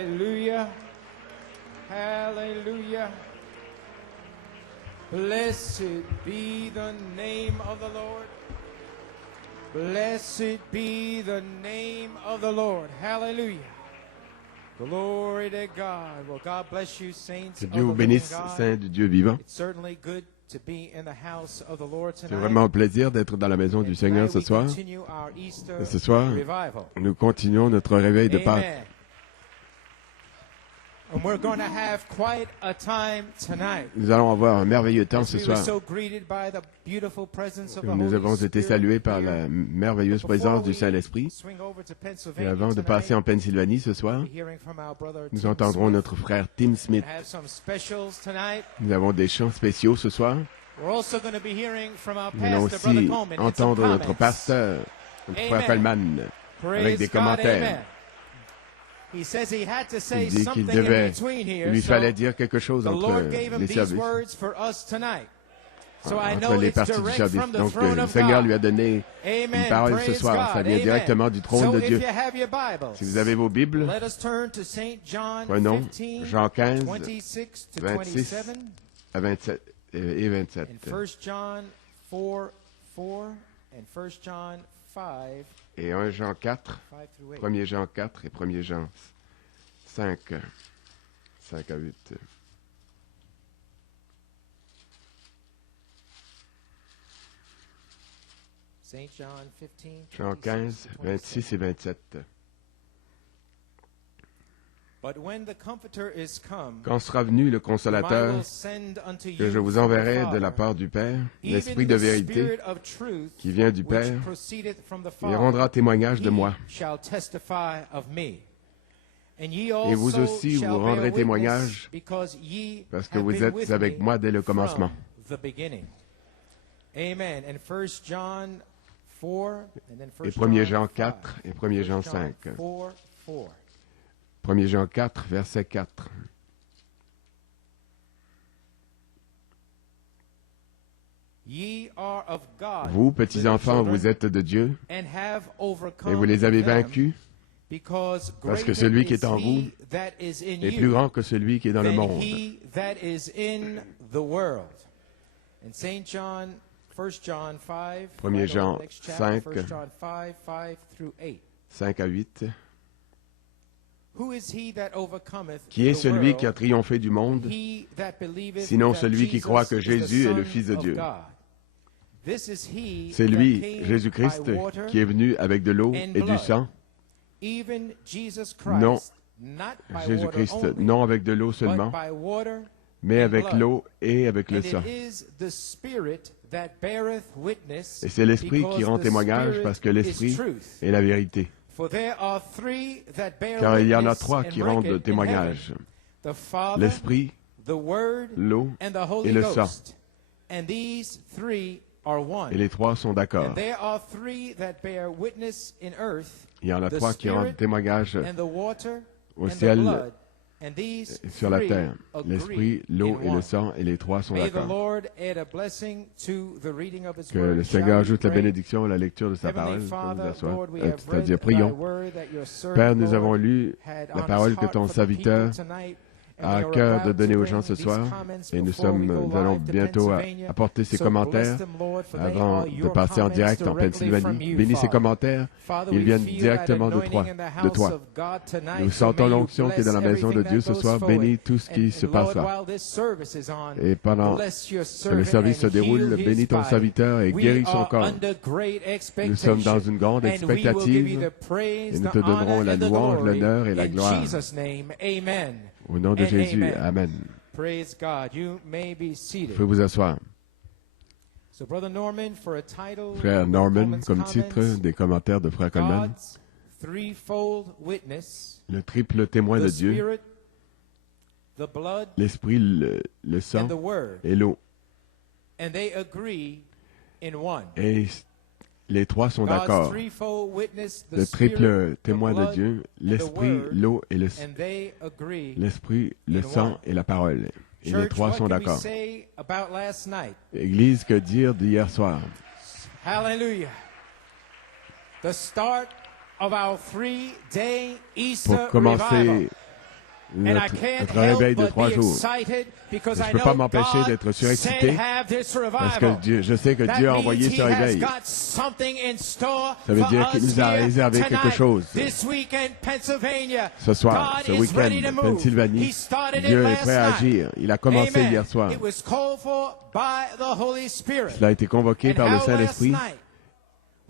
Hallelujah. Hallelujah. Blessed be the name of the Lord. Blessed be the name of the Lord. Hallelujah. Glory to God. Well, God bless you, saints Que of Dieu the vous living bénisse, God. saints du Dieu vivant. It's certainly good to be in the house of the Lord C'est tonight. vraiment un plaisir d'être dans la maison du And Seigneur tonight ce we soir. continue our Easter Et ce soir, revival. nous continuons notre réveil de Pâques. Amen. And we're going to have quite a time tonight. Nous allons avoir un merveilleux temps As ce we were soir. so greeted by the beautiful presence of the Nous Holy avons été Spirit salués par here. la merveilleuse Before présence du we Saint-Esprit. swing over to Et Pennsylvania avant de passer tonight, en Pennsylvanie ce soir, we'll be hearing from our brother nous Tim entendrons Smith. notre frère Tim Smith. We have some specials tonight. Nous avons des chants spéciaux ce soir. We're also going to be hearing from our Nous allons pastor, Brother aussi Coleman, and some entendre notre comments. pasteur, notre frère Amen. Coleman, avec Praise des God, commentaires. amen. He says he had to say Il dit qu'il something in devait, between il here, lui so fallait dire quelque chose the entre Lord gave him les these services, words for us tonight. So I entre know les it's parties du direct service. from the Donc throne le of Seigneur God. lui a donné Amen. une parole ce Praise soir. Ça God. vient Amen. directement du trône So de if Dieu. you have your Bibles, Si vous avez vos Bibles, let us turn to St. John prenons 15, Jean 15, 26 to 26 27, à 27 et 27. and 1 John 4, 4, and 1 John 5, Et 1 Jean 4, 5 through 8. 1er Jean 4 et 1er Jean 5, 5 à 8. St. John 15, Jean 15, 26 et 27. But when the Comforter is come, Quand sera venu le whom I Consolateur, will send unto que you je vous from the enverrai de Father, la part du Père, even l'Esprit de the vérité, Spirit of truth, qui vient du which Père, proceedeth from the il Father, rendra témoignage de he moi. shall testify of me. And ye Et vous also aussi, vous shall rendrez bear témoignage, witness, because ye parce que have vous been êtes with avec me moi dès le commencement. from the beginning. Amen. And 1 John 4, and then 1 Et 1er Jean John 4 et 1er Jean 5. 4, 4. 1er Jean 4, verset 4. Ye are of God, Vous, petits little enfants, children, vous êtes de Dieu, and have overcome et vous les avez them, vaincus, because parce que greater celui qui is est en he vous that is in est you plus grand que celui qui est dans le than monde. he that is in the world. And St. John, 1 John 5, 1er Jean the next chapter, 5, 1 John 5, 5 through 8. 5 à 8. Who is he that overcometh Qui est the celui world? qui a triomphé du monde, He that believeth sinon that celui qui Jesus croit que is the Jésus est le Son Fils de of Dieu? God. This is he C'est that lui, came Jésus-Christ, by water, qui est venu avec de l'eau and et du blood. sang. even Jesus Christ, Non, not by Jésus-Christ, water only, non avec de l'eau but seulement, by water mais and avec blood. l'eau et avec le And sang. it is the Spirit that beareth witness, Et c'est l'Esprit qui because rend the témoignage Spirit parce que is l'Esprit truth. est la vérité. For there are three that bear Car il y en a witness trois and qui rank rendent it in témoignage. heaven, the Father, L'Esprit, the Word, l'eau and the Holy et le Ghost. sang. And these three are one. Et les trois sont d'accord. And there are three that bear witness in earth, Il y en a the trois qui rendent Spirit témoignage and the water au and the ciel blood. And these et sur la three terre. agree L'Esprit, l'eau in et le one. sang, et les trois sont May the d'accord. Lord add a blessing to the reading of His Que word. le Shall Seigneur we ajoute la pray? bénédiction à la lecture de sa Heavenly parole. Qu'on Father, vous assoie. Lord, we have C'est-à-dire, read thy prions. word that your servant, Père, nous avons Lord, lu had la on parole his que heart ton for the serviteur people tonight, and a à we are cœur de about donner to aux bring gens ce these soir. comments Et nous before we go allons live to bientôt Pennsylvania. apporter ces So commentaires bless them, Lord, for they avant are de your passer en comments direct en directly from Pennsylvanie. you, Bénis ces Father. commentaires. Father, Ils we viennent feel directement that de toi. anointing in the house of God tonight. Nous So sentons may you l'onction qui est dans la bless maison de everything Dieu that ce goes soir. forward. Bénis tout ce qui se And Lord, passera. while this service is on, Et pendant bless your que le servant service se and déroule, heal his bénis ton body. serviteur et We guéris son are corps. under great Nous sommes dans expectation, une grande and we will give you expectative the praise, et nous the te donnerons honor, la and the louange, glory. l'honneur et la In gloire. Jesus' name, amen. Au nom de And Jésus, amen. Amen. Praise God. You may be Vous seated. pouvez vous asseoir. So, Brother Norman, for a title, Frère Norman, Coleman's comme titre comments, des commentaires de Frère Coleman, God's threefold witness, le triple témoin the de Dieu, Spirit, the blood, l'Esprit, le and sang the Word. et l'eau. And they agree in one. Et les trois sont God's d'accord. threefold witness, the Le Spirit, triple the témoin de blood, Dieu, l'Esprit, Word, l'eau et and they agree. l'Esprit, le in sang one. et la parole. Et les Church, trois what sont can we d'accord. say about last night? Église, que dire d'hier soir? Hallelujah. The start of our 3-day Easter Pour commencer revival. notre réveil de 3 jours. Je ne peux pas m'empêcher d'être surexcité parce que je sais que Dieu a envoyé ce réveil. Ça veut dire qu'il nous a réservé quelque chose. Ce soir, ce week-end, Pennsylvanie, Dieu est prêt à agir. Il a commencé hier soir. Cela a été convoqué par le Saint-Esprit.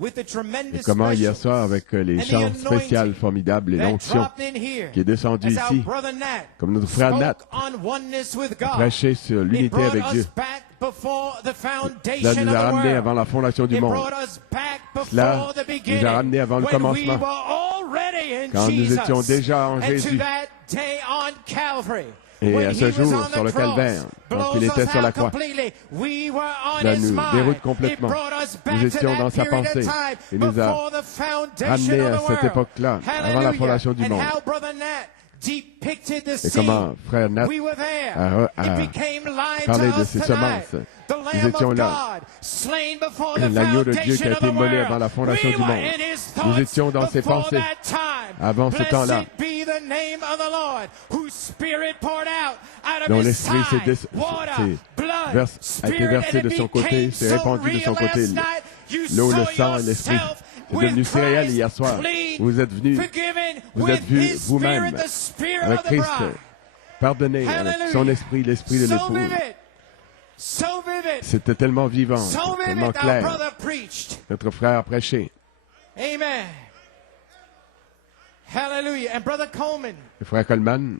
Et comment hier soir, avec les chants spéciaux formidables et l'onction qui est descendue ici, comme notre frère Nat prêchait sur l'unité avec Dieu. Cela nous a ramenés avant la fondation du monde. Cela nous a ramenés avant le commencement, quand nous étions déjà en Jésus. Et à ce jour, sur le calvaire, quand il était sur la croix, cela nous déroute complètement. Nous étions dans sa pensée. Il nous a ramenés à cette époque-là, avant la fondation du monde. Et comment frère Nat a parlé de ses semences. Nous étions là. L'agneau de Dieu qui a été immolé avant la fondation du monde. Nous étions dans ses pensées avant ce temps-là. Dont l'Esprit a été versé de son côté, s'est répandu de son côté. L'eau, le sang et l'Esprit. C'est devenu si réel hier soir. Vous êtes venus, vous êtes vus vous-même avec Christ, pardonné avec son esprit, l'esprit de l'épouse. C'était tellement vivant, tellement clair. Notre frère a prêché. Amen. Hallelujah. And Brother Coleman. Le frère Coleman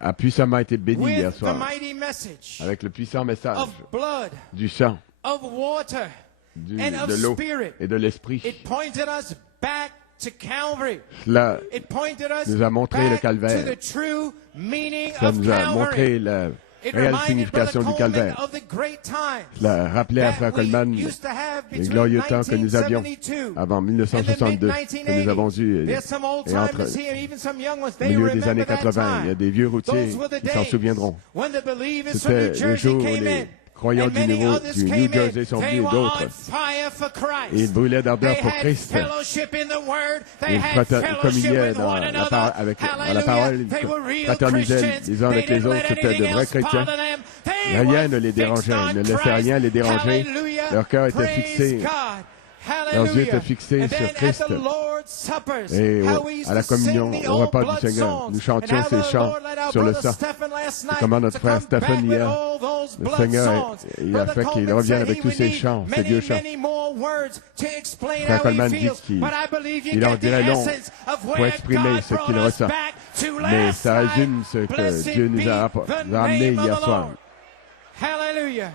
a puissamment été béni hier soir avec le puissant message du sang, de l'eau et de l'esprit. Cela nous a montré le calvaire. Ça nous a montré la réelle signification du calvaire. Cela rappelait à frère Coleman les glorieux temps que nous avions avant 1962, que nous avons eu. Et entre le milieu des années 80, il y a des vieux routiers qui s'en souviendront. C'était le jour où les croyants du New Jersey sont venus et d'autres. Et ils brûlaient d'ardeur pour Christ. Ils communiaient dans la parole, ils fraternisaient les uns avec les autres. C'était de vrais chrétiens. Rien ne les dérangeait. Ils ne laissaient rien les déranger. Leur cœur était fixé. Leurs yeux étaient fixés sur Christ. Et à la communion, au repas du Seigneur, nous chantions ces chants sur le sang. Et comment notre frère Stephen hier, le Seigneur il a fait qu'il revienne avec tous ces chants, ces vieux chants. Frère Coleman dit qu'il en dirait long pour exprimer ce qu'il ressent. Mais ça résume ce que Dieu nous a amené hier soir. Hallelujah.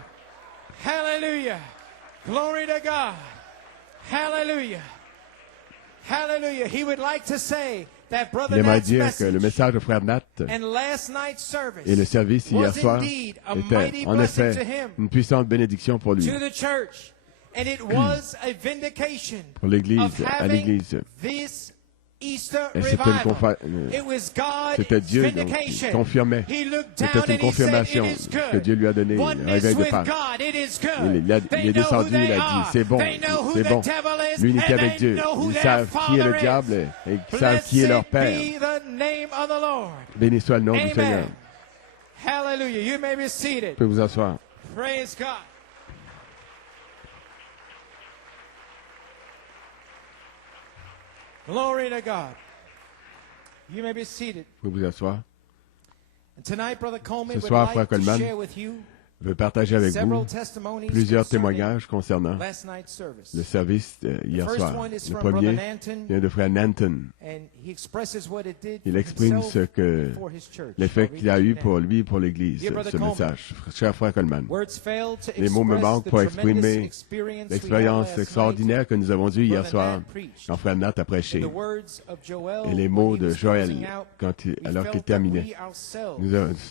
Hallelujah. Glory to God. Hallelujah. Hallelujah. He would like to say that Brother Il aimerait Nat's dire que le message de frère Nat et le service hier soir était en effet une puissante bénédiction pour lui, pour l'Église, à l'Église. Et c'était Dieu qui confirmait. C'était une confirmation que Dieu lui a donné, le réveil de Pâques. Il est descendu, il a dit, c'est bon, l'unité avec Dieu. Ils savent qui est le diable et ils savent qui est leur Père. Béni soit le nom du Seigneur. Vous pouvez vous asseoir. Praise God. Glory to God. You may be seated. Vous pouvez vous asseoir. And tonight, Brother Coleman Ce would soir, like frère to Coleman share with you je veux partager avec vous plusieurs témoignages concernant last night's service. le service hier soir. Le premier vient de frère Nanton. Il exprime ce que l'effet qu'il a eu pour lui et pour l'Église, ce message. Cher frère Coleman, les mots me manquent pour exprimer l'expérience extraordinaire que nous avons eue hier soir quand frère Nat a prêché. Et les mots de Joël, alors qu'il terminait.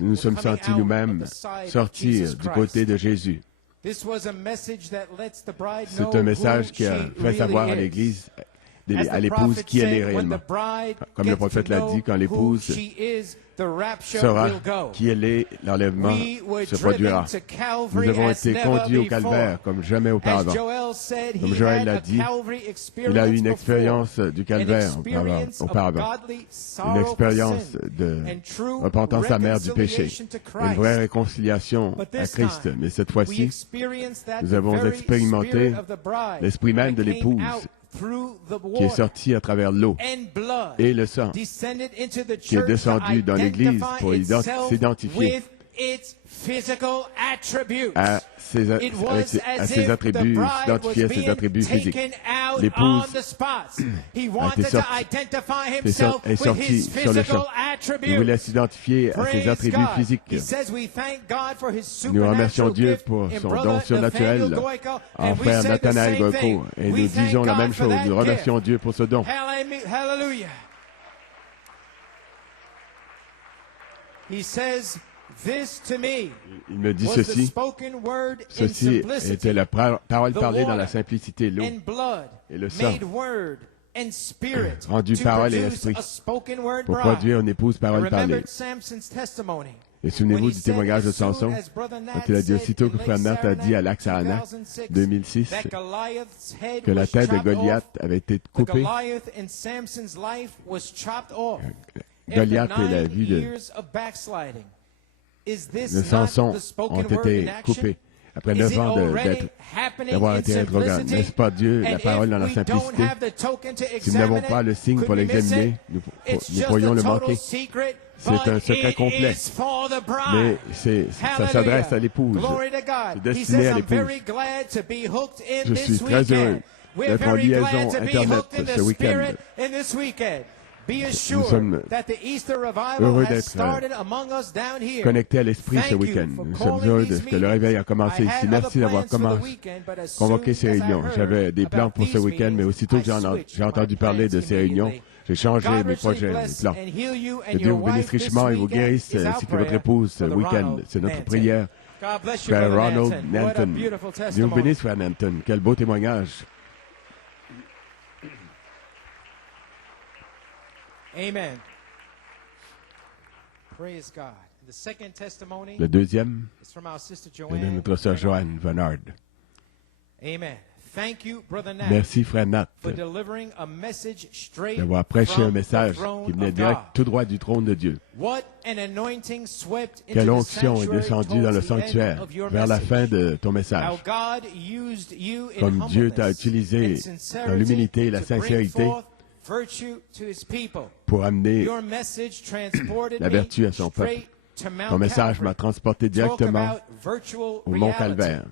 Nous sommes sentis nous-mêmes sortir du côté de Jésus. C'est un message qui a fait savoir à l'Église à l'épouse qui elle est réellement. Comme le prophète l'a dit, quand l'épouse saura qui elle est, l'enlèvement se produira. Nous avons été conduits au calvaire comme jamais auparavant. Comme Joël l'a dit, il a eu une expérience du calvaire auparavant. Une expérience de repentance amère du péché. Une vraie réconciliation à Christ. Mais cette fois-ci, nous avons expérimenté l'esprit même de l'épouse qui est sorti à travers l'eau et le sang, qui est descendu dans l'Église pour s'identifier à ses attributs, s'identifier à ses attributs physiques. L'épouse est sortie sur le champ. Il voulait s'identifier à ses attributs physiques. Nous remercions Dieu pour son don surnaturel en frère Nathanaël Goiko. Et nous disons la même chose. Nous remercions Dieu pour ce don. Hallelujah. Il me dit ceci. Ceci était la parole parlée dans la simplicité, l'eau et le sang, rendu parole et esprit, pour produire une épouse parole parlée. Et souvenez-vous du témoignage de Samson, quand il a dit aussitôt que Frère Nat a dit à l'Axana 2006 que la tête de Goliath avait été coupée. Goliath et la vie de Samson ont été coupés après 9 ans d'avoir été rétrograde. N'est-ce pas Dieu, la parole dans la simplicité? Si nous n'avons pas le signe pour l'examiner, nous pourrions le manquer. C'est un secret complet. Mais ça s'adresse à l'épouse. C'est destiné à l'épouse. Je suis très heureux d'être en liaison Internet ce week-end. Nous sommes heureux d'être connectés à l'Esprit ce week-end. Nous sommes heureux de ce que le réveil a commencé ici. Merci d'avoir convoqué ces réunions. J'avais des plans pour ce week-end, mais aussitôt que j'ai entendu parler de ces réunions, j'ai changé mes projets, mes plans. Que Dieu vous bénisse richement et vous guérisse, ainsi que votre épouse ce week-end. C'est notre prière. Frère Ronald Nanton. Dieu vous bénisse, Frère Nanton. Quel beau témoignage. Amen. Praise God. The second testimony Le deuxième is from our sister est de Joanne. notre sœur Joanne Venard. Amen. Thank you, Brother Nat, Merci, Frère Nat, for delivering a message straight d'avoir prêché un from message the throne qui venait of direct God. tout droit du trône de Dieu. What an anointing swept into Quelle the onction est sanctuary descendue dans le towards the end sanctuaire of your vers la message. fin de ton How message. God used you in Comme Dieu t'a humbleness utilisé and sincerity dans l'humilité et la to bring sincérité forth virtue to his people. pour amener Your message transported la vertu à son peuple. straight to Mount Ton message Calvary. m'a transporté Talk directement about virtual au Mont reality. Calvaire.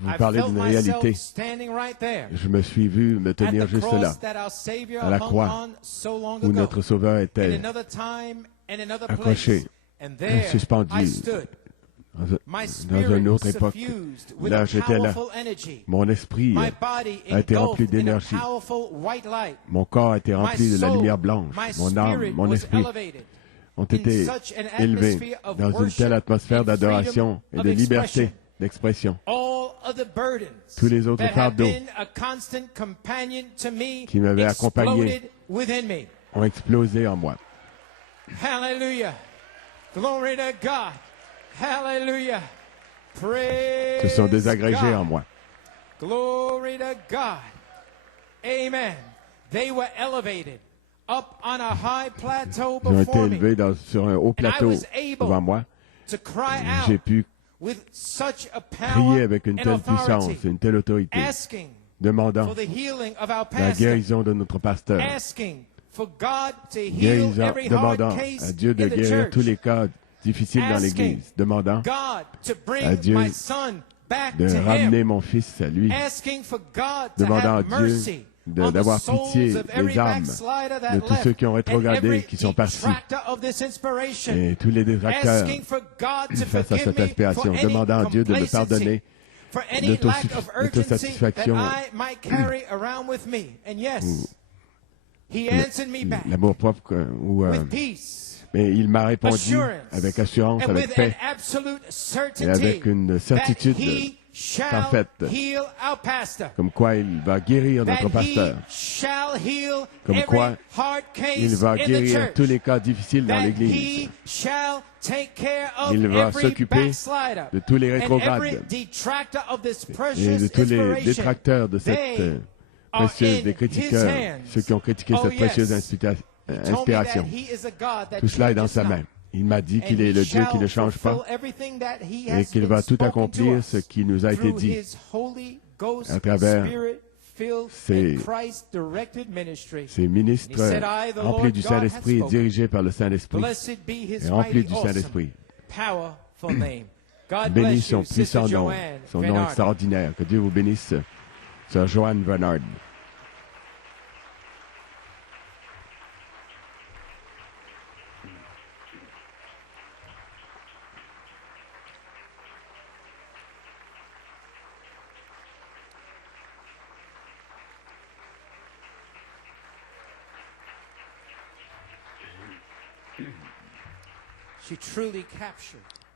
Vous I parlez felt d'une myself réalité. standing right there Je me suis vu me at tenir the juste cross là, that our Savior à la hung croix, on so long où ago. notre Sauveur In était another time and another accroché, place. And there suspendu I stood. My dans spirit une autre époque. suffused with Là, a j'étais là. powerful energy. Mon esprit My body a été rempli engulfed in a d'énergie. powerful white light. Mon corps a été My rempli de la soul, lumière blanche. my Mon âme, spirit mon was esprit elevated ont in été such an élevés atmosphere of dans une worship telle atmosphère and d'adoration et freedom de of liberté expression. d'expression. All other burdens Tous les autres that have fardeaux been a constant companion to me qui m'avaient accompagné exploded within me. ont explosé en moi. Hallelujah. Glory to God. Hallelujah. Praise Se sont désagrégés God. en moi. Glory to God. Amen. They were elevated up on a high plateau Ils ont été before me élevés sur un haut plateau was able devant moi. to cry J'ai out pu with such a prier power avec une and telle puissance authority, et une telle autorité, asking demandant for the healing of our la pastor, guérison de notre pasteur, asking for God to heal every hard demandant case à Dieu in de the guérir church, tous les cas difficiles dans Asking l'Église, demandant God to bring à Dieu my son back de to ramener him, mon fils à lui, asking for God to demandant à have Dieu mercy on the d'avoir souls pitié of every des âmes backslider that de tous ceux left qui ont and rétrogradé, every qui sont partis, detractor of this inspiration, et tous les détracteurs asking for God to face à forgive cette me inspiration, for any demandant à Dieu de me complacency, pardonner for any lack of urgency that l'autosatisfaction, I might carry around with me. And yes, He answered me back l'amour propre, with peace, mais il m'a répondu assurance, avec assurance, and avec with paix an absolute et certainty avec une that certitude He en fait, comme quoi il va guérir notre pasteur, comme quoi il va guérir tous les cas difficiles dans l'Église. Il va s'occuper de tous les rétrogrades et de tous les détracteurs de cette précieuse, des critiqueurs, ceux qui ont critiqué cette précieuse inspiration. Tout cela est dans sa main. Il m'a dit qu'il est le Dieu qui ne change pas et qu'il va tout accomplir ce qui nous a été dit à travers ses ministres remplis du Saint-Esprit et dirigés par le Saint-Esprit et remplis du Saint-Esprit. Bénis son puissant nom, son nom extraordinaire. Que Dieu vous bénisse, Sir Joanne Bernard.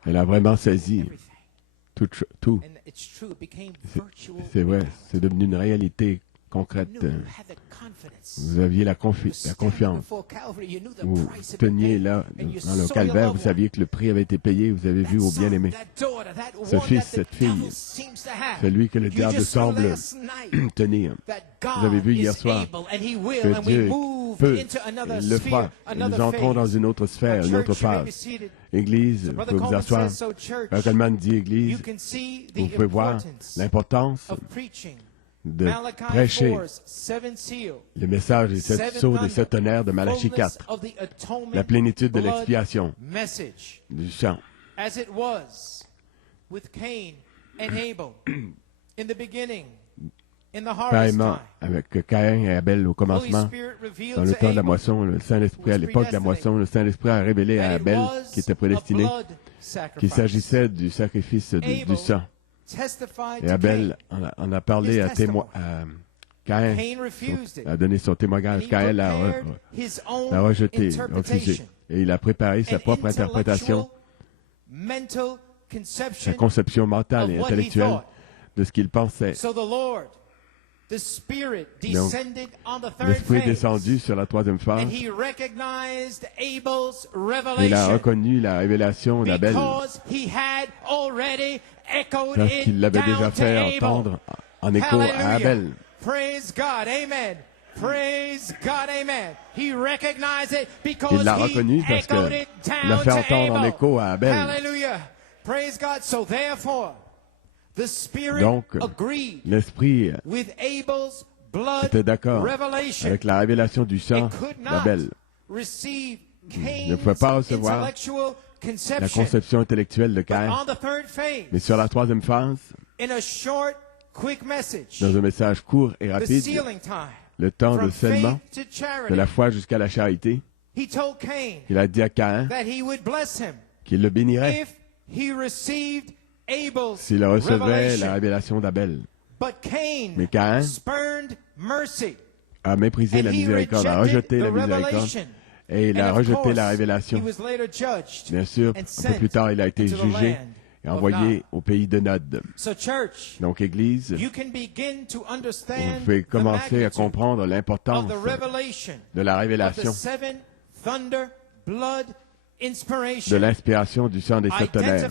Elle a vraiment saisi tout. C'est vrai, c'est devenu une réalité concrète. Vous aviez la confiance. Vous teniez là, dans le calvaire, vous saviez que le prix avait été payé, vous avez vu vos bien-aimés. Ce fils, cette fille, celui que le diable semble tenir. Vous avez vu hier soir que Dieu peut, il le fera. Nous entrons dans une autre sphère, une autre phase. Église, vous pouvez vous asseoir. Frère Coleman dit Église, vous pouvez voir l'importance de prêcher le message des 7 sceaux, des 7 tonnerres de Malachie 4, la plénitude de l'expiation du sang. Pareillement avec Caïn et Abel au commencement, dans le temps de la moisson, le Saint-Esprit, à l'époque de la moisson, le Saint-Esprit a révélé à Abel, qui était prédestiné, qu'il s'agissait du sacrifice du sang. Et Abel en a parlé à Caïn, a donné son témoignage. Caïn l'a rejeté, refusé. Et il a préparé sa propre interprétation, sa conception mentale et intellectuelle de ce qu'il pensait. Donc, l'Esprit est descendu sur la troisième phase. Il a reconnu la révélation d'Abel parce qu'il l'avait déjà fait entendre en écho à Abel. Praise God, amen. Praise God, amen. Il l'a reconnu parce qu'il l'a fait entendre en écho à Abel. Hallelujah. Praise God. So therefore, donc, l'Esprit était d'accord avec la révélation du sang d'Abel. Il ne pouvait pas recevoir la conception intellectuelle de Caïn. Mais sur la troisième phase, dans un message court et rapide, le temps de scellement, de la foi jusqu'à la charité, il a dit à Caïn qu'il le bénirait s'il recevait la révélation d'Abel. Mais Caïn a méprisé la miséricorde, a rejeté la miséricorde, et il a rejeté la révélation. Bien sûr, un peu plus tard, il a été jugé et envoyé au pays de Nod. Donc, Église, vous pouvez commencer à comprendre l'importance de la révélation, de l'inspiration du sang des 7 tonnerres,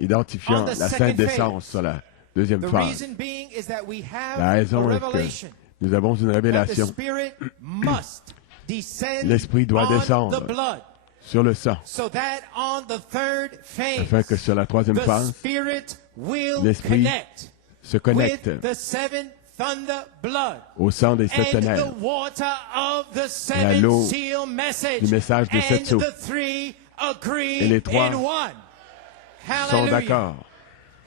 identifiant la sainte décence sur la deuxième phase. La raison est que nous avons une révélation. L'Esprit doit descendre sur le sang, afin que sur la troisième phase, l'Esprit se connecte au sang des 7 tonnerres et à l'eau du message des 7 sceaux. Et les 3 sont d'accord.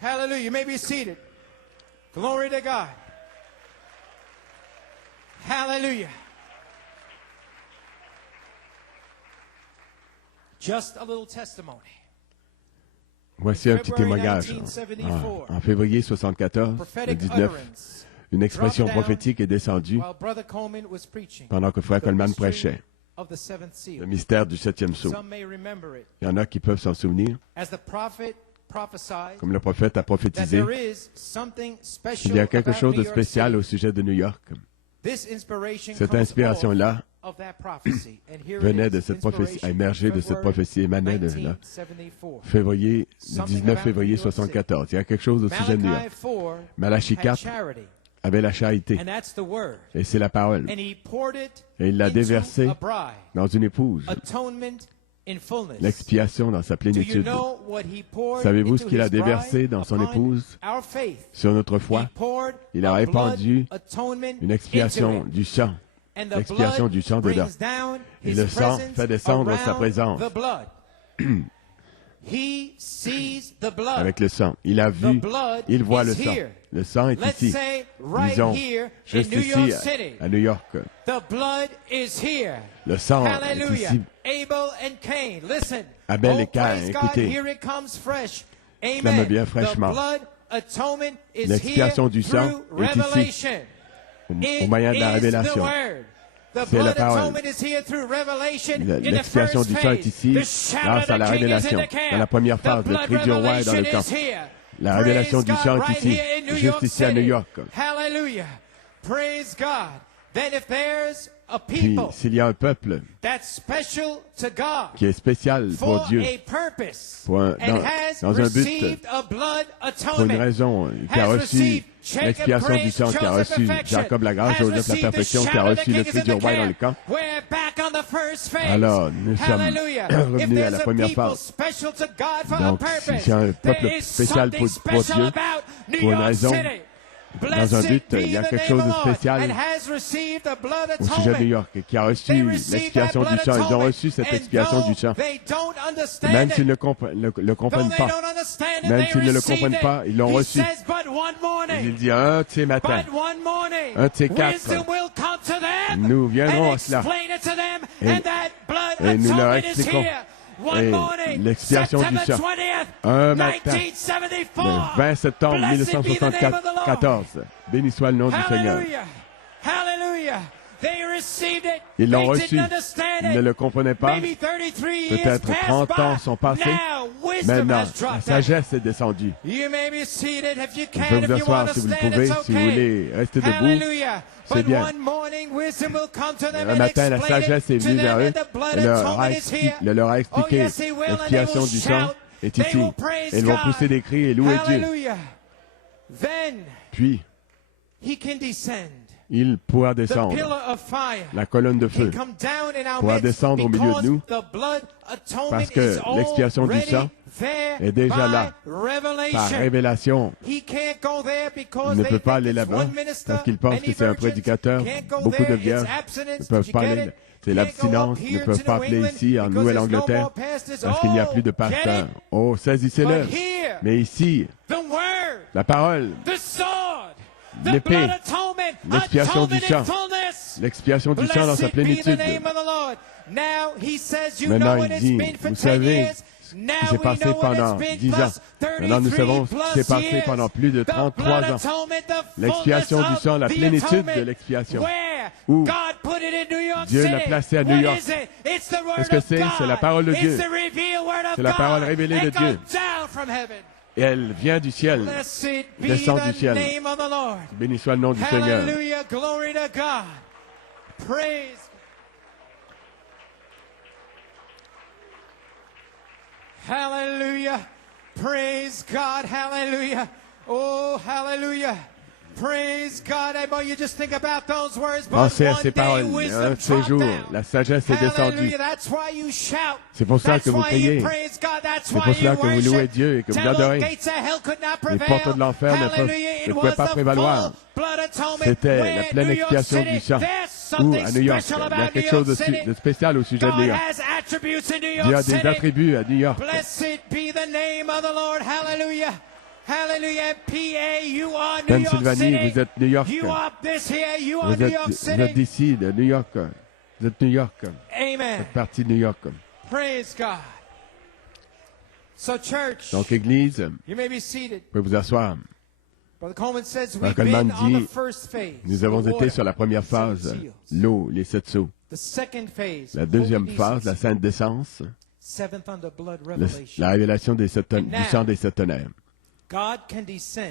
Hallelujah. You may be seated. Glory to God. Hallelujah. Just a little testimony. Voici un petit témoignage. En février 1974, le 19, une expression prophétique est descendue pendant que Frère Coleman prêchait. Le mystère du 7e sceau. Il y en a qui peuvent s'en souvenir. comme le prophète a prophétisé, il y a quelque chose de spécial au sujet de New York. Cette inspiration-là venait de cette prophétie, a émergé de cette prophétie, émanait de là. Le 19 février 1974. Il y a quelque chose au sujet de New York. Malachie 4 avait la charité. Et c'est la parole. Et il l'a déversée dans une épouse. L'expiation dans sa plénitude. Savez-vous ce qu'il a déversé dans son épouse? Sur notre foi, il a répandu une expiation du sang. L'expiation du sang dedans. Et le sang fait descendre sa présence. Avec le sang. Il a vu, il voit le sang. Le sang est ici. Disons, juste ici, à New York. Le sang est ici. Abel et Caïn, écoutez, cela me vient fraîchement. L'expiation du sang est ici, au moyen de la révélation. C'est la parole. L'expiation du sang est ici, grâce à la révélation. Dans la première phase, le cri du roi est dans le camp. La révélation du sang est ici, juste ici à New York. Puis, s'il y a un peuple qui est spécial pour Dieu, dans un but, pour une raison, qui a reçu l'expiation du sang, qui a reçu Jacob la grâce, Joseph la perfection, qui a reçu le cri du roi dans le camp, alors nous sommes revenus à la première phase. Donc, s'il y a un peuple spécial pour Dieu, pour une raison, dans un but, il y a quelque chose de spécial au sujet de New York qui a reçu l'expiation du sang. Ils ont reçu cette expiation du sang. Même s'ils ne le comprennent pas, même s'ils ne le comprennent pas, ils l'ont reçu. Il dit un de ces matins, un de ces quatre, nous viendrons à cela et nous leur expliquons. Et l'expiation du sang. Un matin, le 20 septembre 1974. Béni soit le nom du Seigneur. Ils l'ont reçu. Ils ne le comprenaient pas. Peut-être 30 ans sont passés. Maintenant, la sagesse est descendue. Vous pouvez vous asseoir si vous le pouvez. Si vous voulez rester debout, c'est bien. Un matin, la sagesse est venue vers eux et leur a expliqué l'expiation du sang est ici. Et ils vont pousser des cris et louer Dieu. Puis, il pourra descendre. La colonne de feu pourra descendre au milieu de nous parce que l'expiation du sang est déjà là. Par révélation, il ne peut pas aller là-bas parce qu'il pense que c'est un prédicateur. Beaucoup de vierges ne peuvent pas aller. C'est l'abstinence. Ils ne peuvent pas appeler ici en Nouvelle-Angleterre parce qu'il n'y a plus de pasteur. Oh, saisissez-le. Mais ici, la parole, l'épée, l'expiation du sang, l'expiation du sang dans sa plénitude. Maintenant, il dit, vous savez ce qui s'est passé pendant 10 ans. Maintenant, nous savons ce qui s'est passé pendant plus de 33 ans. L'expiation du sang, la plénitude de l'expiation. Où Dieu l'a placé à New York. Qu'est-ce que c'est? C'est la parole de Dieu. C'est la parole révélée de Dieu. Et elle vient du ciel, descend du ciel. Béni soit le nom du Seigneur. Hallelujah. Praise God. Hallelujah. Oh, hallelujah. Praise God. You just think about those words. Pensez à ces paroles. Un de ces jours, la sagesse est descendue. C'est pour ça que vous criez. C'est pour cela que vous louez Dieu et que vous adorez. Les portes de l'enfer ne pouvaient pas prévaloir. C'était la pleine expiation du sang. Ou à New York, il y a quelque chose de spécial au sujet de New York. Il y a des attributs à New York. Pennsylvanie, vous êtes New York. Vous êtes d'ici, de New York. Vous êtes New York. Vous êtes partie de New York. Donc, Église, vous pouvez vous asseoir. Frère Coleman dit, nous avons été sur la première phase, l'eau, les 7 sceaux. La deuxième phase, la sainte décence, la révélation du sang des 7 tonnerres.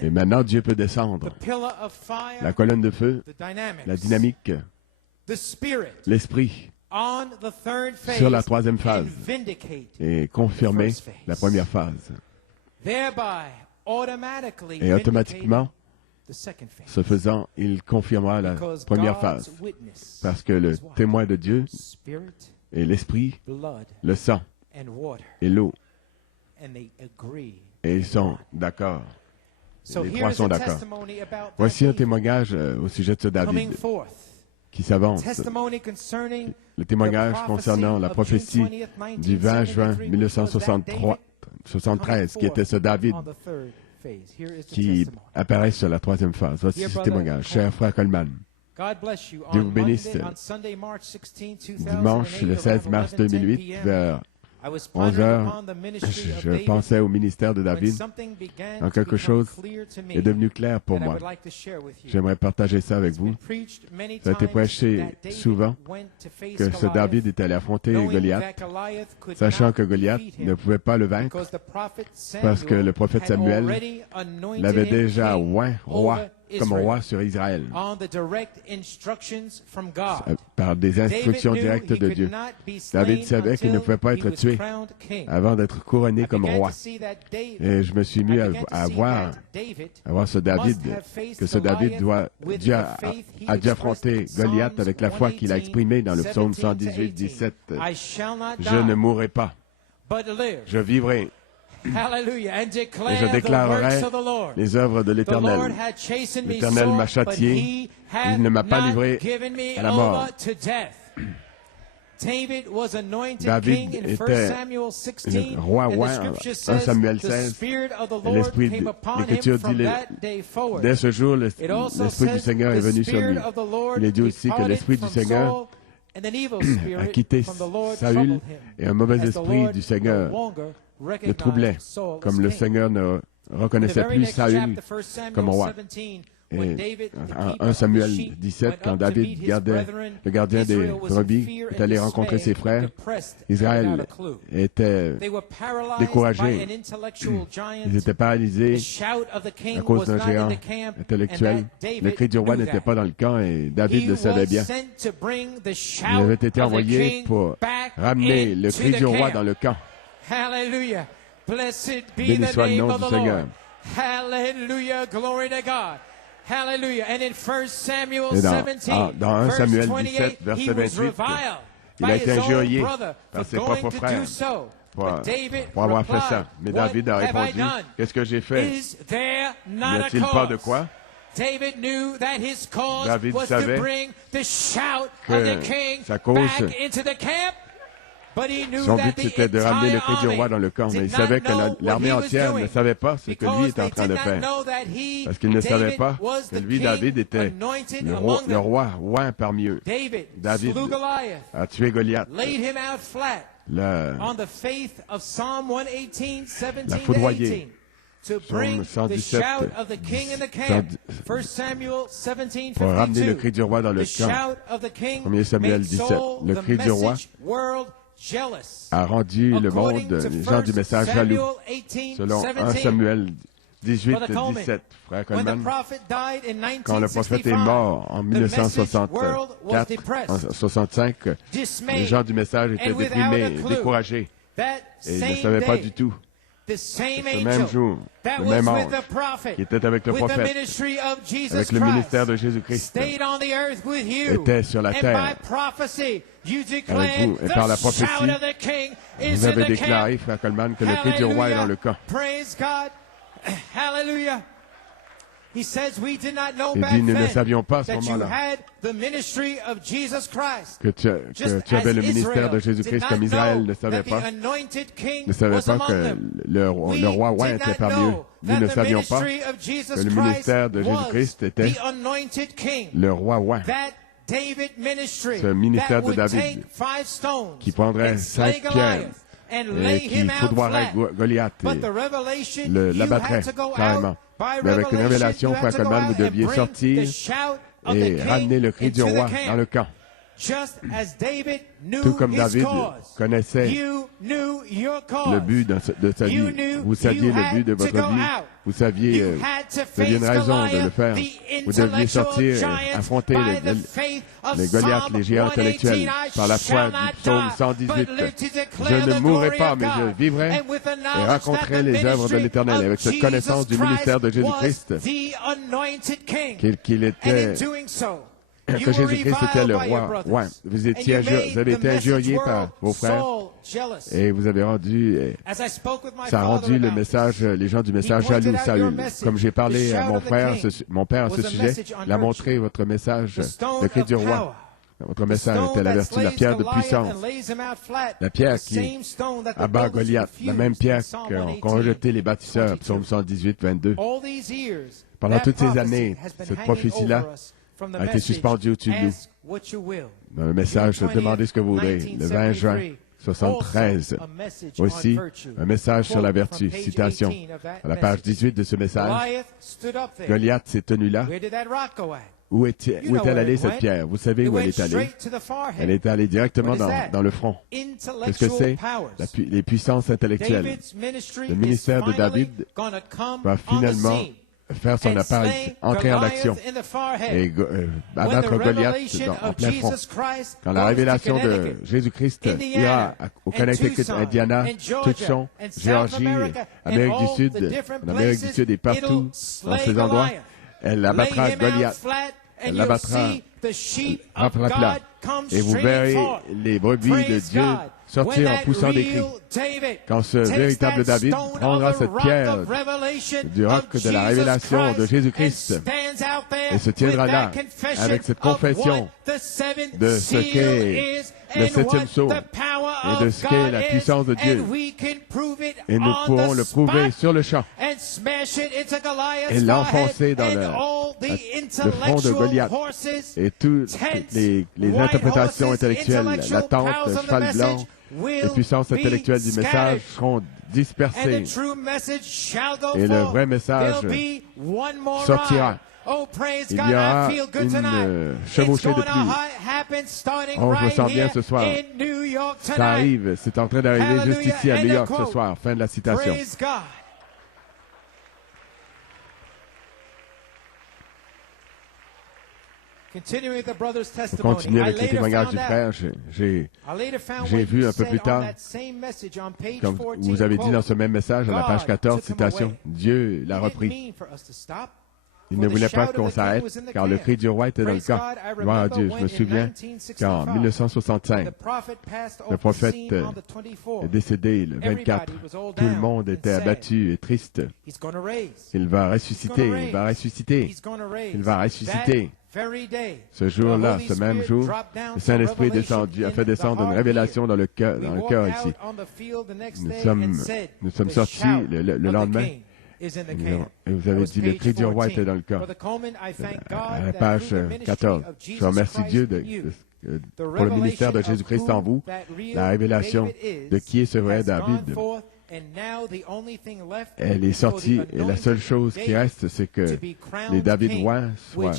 Et maintenant, Dieu peut descendre. La colonne de feu, la dynamique, l'esprit, sur la 3e phase et confirmer la première phase. Et automatiquement, ce faisant, il confirmera la première phase. Parce que le témoin de Dieu est l'esprit, le sang et l'eau. Et ils sont d'accord. Les 3 sont d'accord. Voici un témoignage au sujet de ce David qui s'avance. Le témoignage concernant la prophétie du 20 juin 1973, qui était ce David qui apparaît sur la 3e phase. Voici ce témoignage. Cher frère Coleman, Dieu vous bénisse. Dimanche, le 16 mars 2008, vers 11 heures, je pensais au ministère de David, quand quelque chose est devenu clair pour moi. J'aimerais partager ça avec vous. Ça a été prêché souvent que ce David était allé affronter Goliath, sachant que Goliath ne pouvait pas le vaincre, parce que le prophète Samuel l'avait déjà oint comme roi sur Israël, par des instructions directes de Dieu. David savait qu'il ne pouvait pas être tué avant d'être couronné comme roi. Et je me suis mis à voir ce David, que ce David a dû affronter Goliath avec la foi qu'il a exprimée dans le psaume 118, 17. Je ne mourrai pas, je vivrai. Et je déclarerai les œuvres de l'Éternel. L'Éternel m'a châtié, il ne m'a pas livré à la mort. David était roi oint, 1 Samuel 16. L'Écriture dit, dès ce jour, l'Esprit du Seigneur est venu sur lui. Il est dit aussi que l'Esprit du Seigneur a quitté Saül et un mauvais esprit du Seigneur le troublait, comme le Seigneur ne reconnaissait plus Saül comme roi. Et en 1 Samuel 17, quand David le gardien des brebis est allé rencontrer ses frères, Israël était découragé. Ils étaient paralysés à cause d'un géant intellectuel. Le cri du roi n'était pas dans le camp et David le savait bien. Il avait été envoyé pour ramener le cri du roi dans le camp. Hallelujah. Blessed be Béni the soit le name nom of du the Seigneur. Lord. Hallelujah. Glory to God. Hallelujah. And in 1 Samuel Et 17, dans 1 verse Samuel 28, 17, verset he was 28, reviled il by a été his own injurié brother par for ses going propres to frères do so. pour But David avoir fait ça. replied, Mais David a What have I répondu, done? qu'est-ce que j'ai fait? Is there N'y not a a-t-il pas de cause? quoi? David knew that his cause David was savait to bring the shout que of the king sa cause, back into the camp. son but, c'était de ramener le cri du roi dans le camp, mais il savait que l'armée entière ne savait pas ce que lui était en train de faire. Parce qu'il ne savait pas que lui, David, était le roi oint parmi eux. David a tué Goliath. L'a foudroyé. Psaume 117, pour ramener le cri du roi dans le camp. 1 Samuel 17, le cri du roi a rendu le monde, les gens du message jaloux. Selon 1 Samuel 18, 17, frère Coleman, quand le prophète est mort en 1965, les gens du message étaient déprimés, découragés, et ils ne savaient pas du tout. Ce même jour, le même ange qui était avec le prophète, avec le ministère de Jésus-Christ, était sur la terre avec vous. Et par la prophétie, vous avez déclaré, frère Coleman, que le cri du roi est dans le camp. Hallelujah. He says we did not know Il back dit, nous ne then savions pas à ce that you moment-là had the ministry of Jesus Christ. que tu avais le ministère de Jésus-Christ comme Israël ne savait pas. Ne savait pas que le roi oint était parmi eux. Nous ne savions pas que le ministère de Jésus-Christ était le roi oint. Ce ministère de David qui prendrait 5 pierres et qui foudroierait Goliath et l'abattrait carrément. Mais avec une révélation, frère Coleman, vous deviez sortir et ramener le cri du roi dans le camp. Tout comme David connaissait le but de sa vie. Vous saviez le but de votre vie. Vous saviez une raison de le faire. Vous deviez sortir et affronter les Goliaths, les géants intellectuels, par la foi du psaume 118. Je ne mourrai pas, mais je vivrai et raconterai les œuvres de l'Éternel avec cette connaissance du ministère de Jésus-Christ, qu'il était... que Jésus-Christ était le roi. Ouais. Vous avez été injuriés par vos frères et vous avez rendu, ça a rendu les gens du message jaloux, Saül. Comme j'ai parlé à mon père à ce sujet, il a montré votre message, le cri du roi. Votre message était la vertu, la pierre de puissance, la pierre qui abat Goliath, la même pierre qu'ont rejeté les bâtisseurs, psaume 118, 22. Pendant toutes ces années, cette prophétie-là a été suspendue au-dessus de nous. Dans le message, demandez ce que vous voudrez, le 20 juin 73. Aussi, un message sur la vertu. Citation. À la page 18 de ce message, Goliath s'est tenu là. Où est-elle allée, cette pierre? Vous savez où elle est allée? Elle est allée directement dans le front. Qu'est-ce que c'est? Les puissances intellectuelles. Le ministère de David va finalement faire son apparition, entrer en action et abattre Goliath en plein front. Quand la révélation de Jésus-Christ ira au Connecticut, Indiana, Tucson, Géorgie, Amérique du Sud et partout dans ces endroits, elle abattra Goliath. Elle l'abattra plat. Et vous verrez les brebis de Dieu sortir en poussant des cris. Quand ce véritable David prendra cette pierre du roc de la révélation de Jésus-Christ et se tiendra là avec cette confession de ce qu'est le septième sceau et de ce qu'est la puissance de Dieu. Et nous pourrons le prouver sur le champ et l'enfoncer dans le front de Goliath. Et toutes les interprétations intellectuelles, la tente, le cheval blanc, les puissances intellectuelles du message seront dispersées. Et le vrai message sortira. Il y aura une chevauchée de pluie. Oh, je me sens bien ce soir. Ça arrive, c'est en train d'arriver juste ici à New York ce soir. Fin de la citation. Pour continuer avec les témoignages du frère, j'ai vu un peu plus tard, comme vous avez dit dans ce même message, à la page 14, citation, Dieu l'a repris. Il ne voulait pas qu'on s'arrête, car le cri du roi était dans le camp. Gloire à Dieu. Je me souviens qu'en 1965, le prophète est décédé le 24. Tout le monde était abattu et triste. Il va ressusciter, il va ressusciter, il va ressusciter. Ce jour-là, ce même jour, le Saint-Esprit a fait descendre une révélation dans le cœur ici. Nous sommes sortis le lendemain. Et vous avez dit, le cri du roi était dans le camp. À la page 14. Je remercie Dieu pour le ministère de Jésus-Christ en vous, la révélation de qui est ce vrai David. Elle est sortie et la seule chose qui reste, c'est que les David rois soient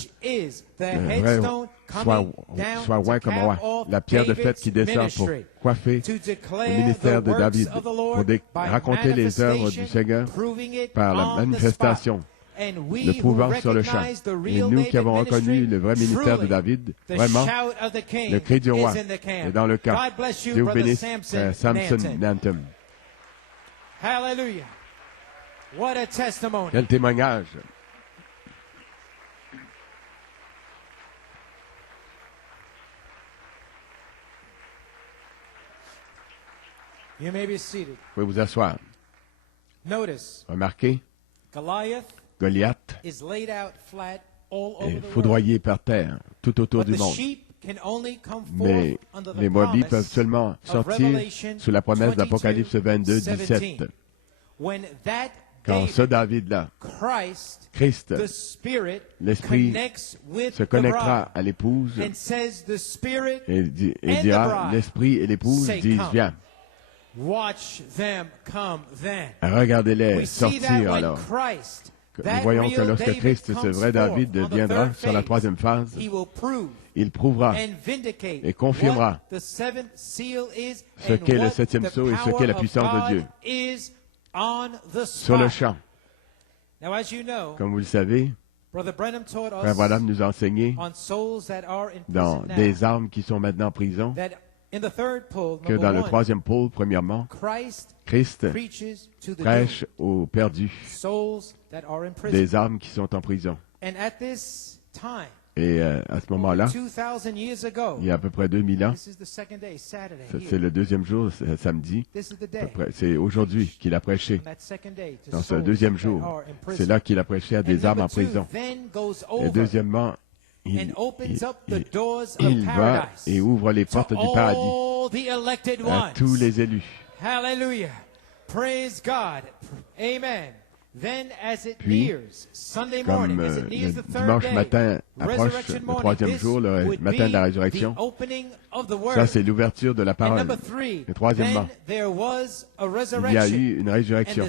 rois comme roi. La pierre de fête qui descend pour coiffer le ministère de David, pour raconter les œuvres du Seigneur par la manifestation, le prouvant sur le champ. Et nous qui avons reconnu le vrai ministère de David, vraiment, le cri du roi est dans le camp. Dieu vous bénisse, Samson Nantum. Hallelujah. What a testimony. Quel témoignage. You may be seated. Vous pouvez vous asseoir. Notice. Remarquez. Goliath is laid out flat all over est foudroyé par terre tout autour du monde. Mais les brebis peuvent seulement sortir sous la promesse d'Apocalypse 22, 17. Quand ce David-là, Christ, l'Esprit se connectera à l'épouse et dira, l'Esprit et l'épouse disent, viens. Regardez-les sortir alors. nous voyons que lorsque Christ, ce vrai David, viendra sur la troisième phase, il prouvera et confirmera ce qu'est le septième sceau et ce qu'est la puissance de Dieu sur le champ. Comme vous le savez, Frère Branham nous a enseigné dans des âmes qui sont maintenant en prison que dans le troisième pôle, premièrement, Christ prêche aux perdus, des âmes qui sont en prison. Et à ce moment-là, il y a à peu près 2000 ans, c'est le deuxième jour, samedi, c'est aujourd'hui qu'il a prêché. Dans ce deuxième jour, c'est là qu'il a prêché à des âmes en prison. Et deuxièmement, il va et ouvre les portes du paradis à tous les élus. Hallelujah. Praise God. Amen. Puis, comme le dimanche matin approche le troisième jour, le matin de la résurrection, ça c'est l'ouverture de la parole. Et troisièmement, il y a eu une résurrection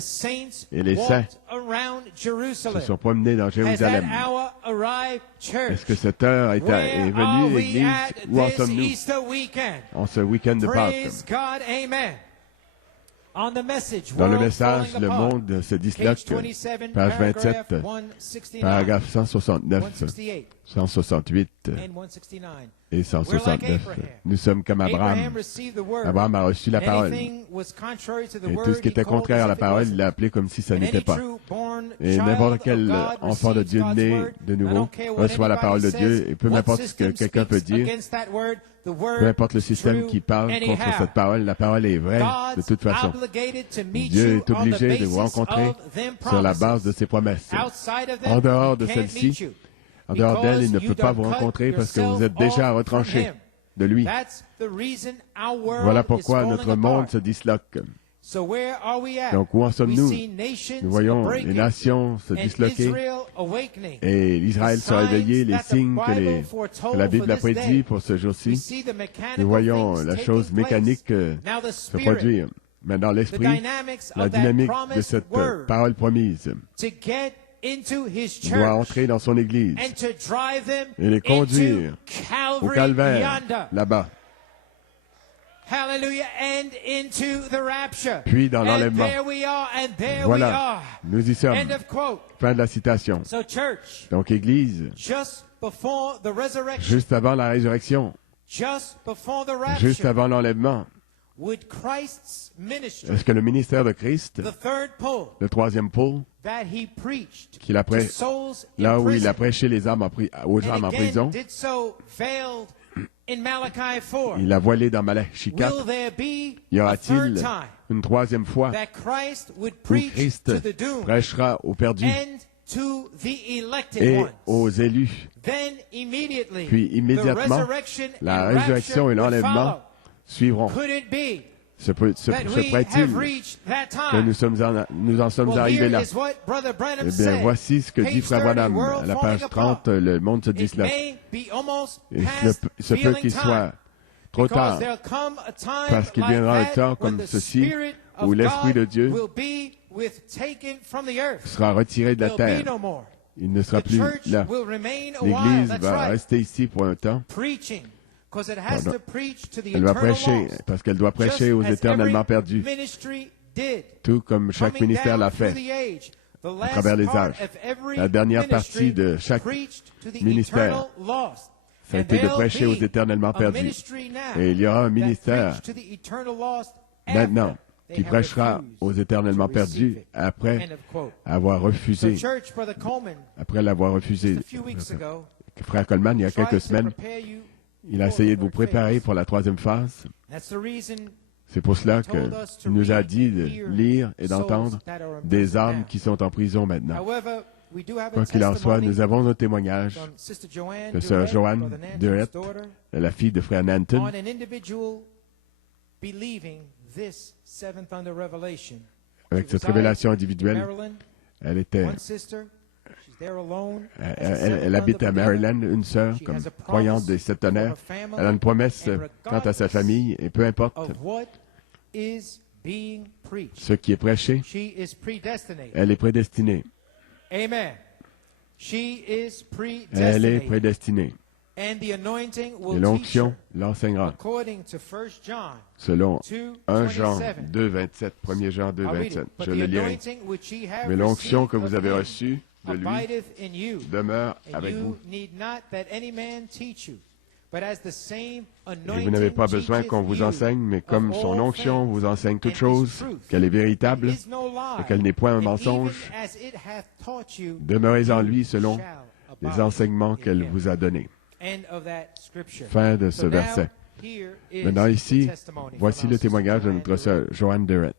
et les saints se sont promenés dans Jérusalem. Est-ce que cette heure est venue, l'Église? Où en sommes-nous en ce week-end de Pâques? Dans le message, le monde se disloque, page 27, paragraphe 169, 168 et 169. Nous sommes comme Abraham. Abraham a reçu la parole. Et tout ce qui était contraire à la parole, il l'a appelé comme si ça n'était pas. Et n'importe quel enfant de Dieu né de nouveau reçoit la parole de Dieu, et peu importe ce que quelqu'un peut dire, peu importe le système qui parle contre cette parole, la parole est vraie de toute façon. Dieu est obligé de vous rencontrer sur la base de ses promesses. En dehors de celle-ci, en dehors d'elle, il ne peut pas vous rencontrer parce que vous êtes déjà retranché de lui. Voilà pourquoi notre monde se disloque. Donc, où en sommes-nous? Nous voyons les nations se disloquer et l'Israël se réveiller, les signes que la Bible a prédits pour ce jour-ci. Nous voyons la chose mécanique se produire. Maintenant, l'esprit, la dynamique de cette parole promise doit entrer dans son Église et les conduire au calvaire, là-bas. Puis dans l'enlèvement. Voilà, nous y sommes. Fin de la citation. Donc, Église, juste avant la résurrection, juste avant l'enlèvement, est-ce que le ministère de Christ, le troisième pôle, qu'il a là où il a prêché les âmes aux âmes en prison, il a voilé dans Malachie 4. Y aura-t-il une troisième fois où Christ prêchera aux perdus et aux élus? Puis immédiatement, la résurrection et l'enlèvement suivront. Se pourrait-il que nous en sommes arrivés là? Eh bien, voici ce que dit Frère Branham à la page 30, le monde se disloque. Et se peut qu'il soit trop tard, parce qu'il viendra un temps comme ceci, où l'Esprit de Dieu sera retiré de la terre. Il ne sera plus là. L'Église va rester ici pour un temps. Elle va prêcher, parce qu'elle doit prêcher aux éternellement perdus, tout comme chaque ministère l'a fait à travers les âges. La dernière partie de chaque ministère, ça a été de prêcher aux éternellement perdus. Et il y aura un ministère maintenant qui prêchera aux éternellement perdus après avoir refusé, après l'avoir refusé. Frère Coleman, il y a quelques semaines, il a essayé de vous préparer pour la troisième phase. C'est pour cela qu'il nous a dit de lire et d'entendre des âmes qui sont en prison maintenant. Quoi qu'il en soit, nous avons nos témoignages de Sœur Joanne Durrett, la fille de Frère Nanton, avec cette révélation individuelle. Elle habite à Maryland, une sœur, comme croyante des septonnaires. Elle a une promesse quant à sa famille, et peu importe ce qui est prêché, elle est prédestinée. Amen. She is Elle est prédestinée. And the anointing Et will l'onction l'enseignera. according to 1 John Selon 1 Jean 2:27. 2, 27, 1er Jean 2, I'll read 27. it. But Je the le lirai. anointing which ye have Mais l'onction received que vous of avez him reçue de lui abideth in you, demeure and avec you vous. need not that any man teach you. But as the same Et vous n'avez pas besoin qu'on vous enseigne, mais comme son onction vous enseigne toute chose, qu'elle est véritable et qu'elle n'est point un mensonge, demeurez en lui selon les enseignements qu'elle vous a donnés. Fin de ce verset. Maintenant ici, voici le témoignage de notre sœur Joanne Durrett.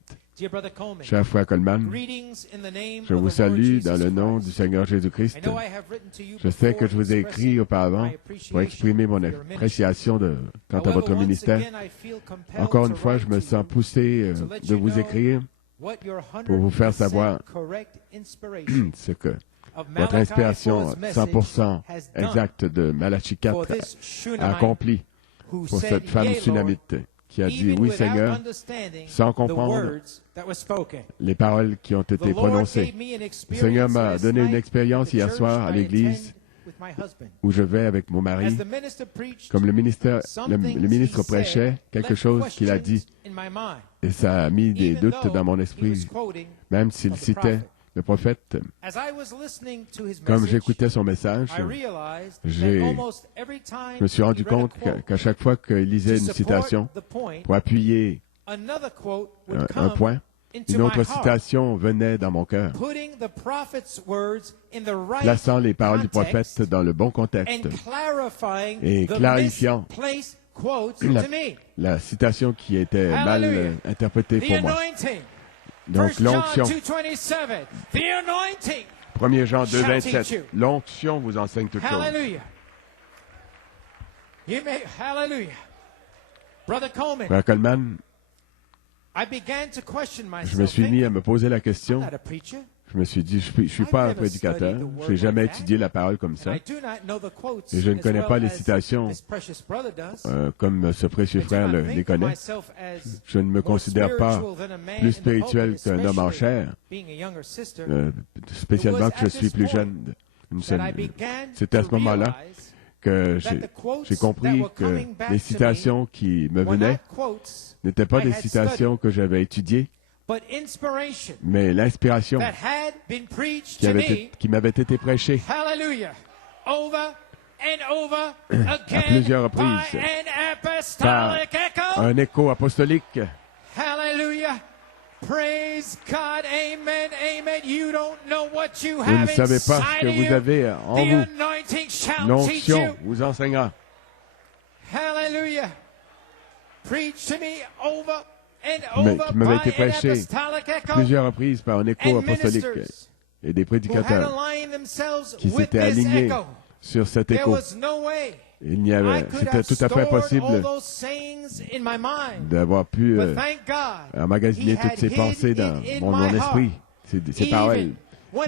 Cher frère Coleman, je vous salue dans le nom du Seigneur Jésus-Christ. Je sais que je vous ai écrit auparavant pour exprimer mon appréciation quant à votre ministère. Encore une fois, je me sens poussé de vous écrire pour vous faire savoir ce que votre inspiration 100% exacte de Malachie 4 a accompli pour cette femme sunamite qui a dit « Oui, Seigneur », sans comprendre les paroles qui ont été prononcées. Le Seigneur m'a donné une expérience hier soir à l'église où je vais avec mon mari. Comme le ministre prêchait quelque chose qu'il a dit, et ça a mis des doutes dans mon esprit, même s'il citait le prophète. Comme j'écoutais son message, je me suis rendu compte qu'à chaque fois qu'il lisait une citation, pour appuyer un point, une autre citation venait dans mon cœur, plaçant les paroles du prophète dans le bon contexte et clarifiant la citation qui était mal interprétée pour moi. Donc l'onction, 1er Jean 2, 27, l'onction vous enseigne toutes choses. Frère Coleman, je me suis mis à me poser la question. Je me suis dit, je ne suis pas un prédicateur, je n'ai jamais étudié la parole comme ça, et je ne connais pas les citations comme ce précieux frère les connaît. Je ne me considère pas plus spirituel qu'un homme en chair, spécialement que je suis plus jeune. C'est à ce moment-là que j'ai compris que les citations qui me venaient n'étaient pas des citations que j'avais étudiées, mais l'inspiration qui m'avait été prêchée à plusieurs reprises par un écho apostolique. Hallelujah. Praise God. Amen. Amen. You don't know what you Vous ne have savez pas ce que vous avez en vous. L'onction vous enseignera. Hallelujah. Preach to me over and Mais over qui m'avait été by an prêché apostolic echo plusieurs reprises par un écho and apostolique ministers et des who had prédicateurs aligned themselves qui with s'étaient this alignés echo. sur cet There écho. was no way C'était tout à fait possible d'avoir pu emmagasiner toutes ces pensées dans mon esprit, ces paroles.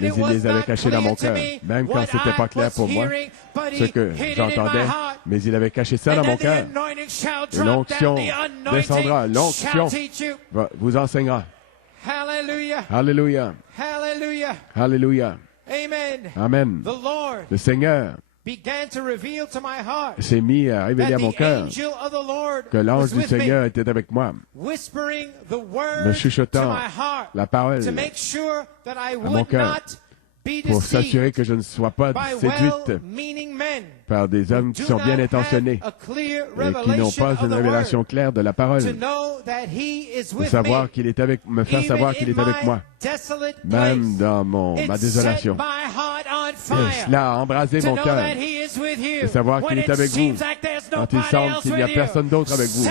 Mais il les avait cachées dans mon cœur, même quand ce n'était pas clair pour moi, ce que j'entendais, mais il avait caché ça dans mon cœur. Et l'onction descendra, l'onction vous enseignera. Hallelujah. Alléluia. Hallelujah. Alléluia. Amen. Amen. The Lord Le Seigneur began to reveal to my heart s'est mis à révéler à mon cœur que l'ange du Seigneur était avec moi, me chuchotant la parole à mon cœur pour s'assurer que je ne sois pas séduite par des hommes qui sont bien intentionnés et qui n'ont pas une révélation claire de la parole, pour savoir qu'il est avec, me faire savoir qu'il est avec moi, même dans ma désolation. Et cela a embrasé mon cœur, de savoir qu'il est avec vous, quand il semble qu'il n'y a personne d'autre avec vous.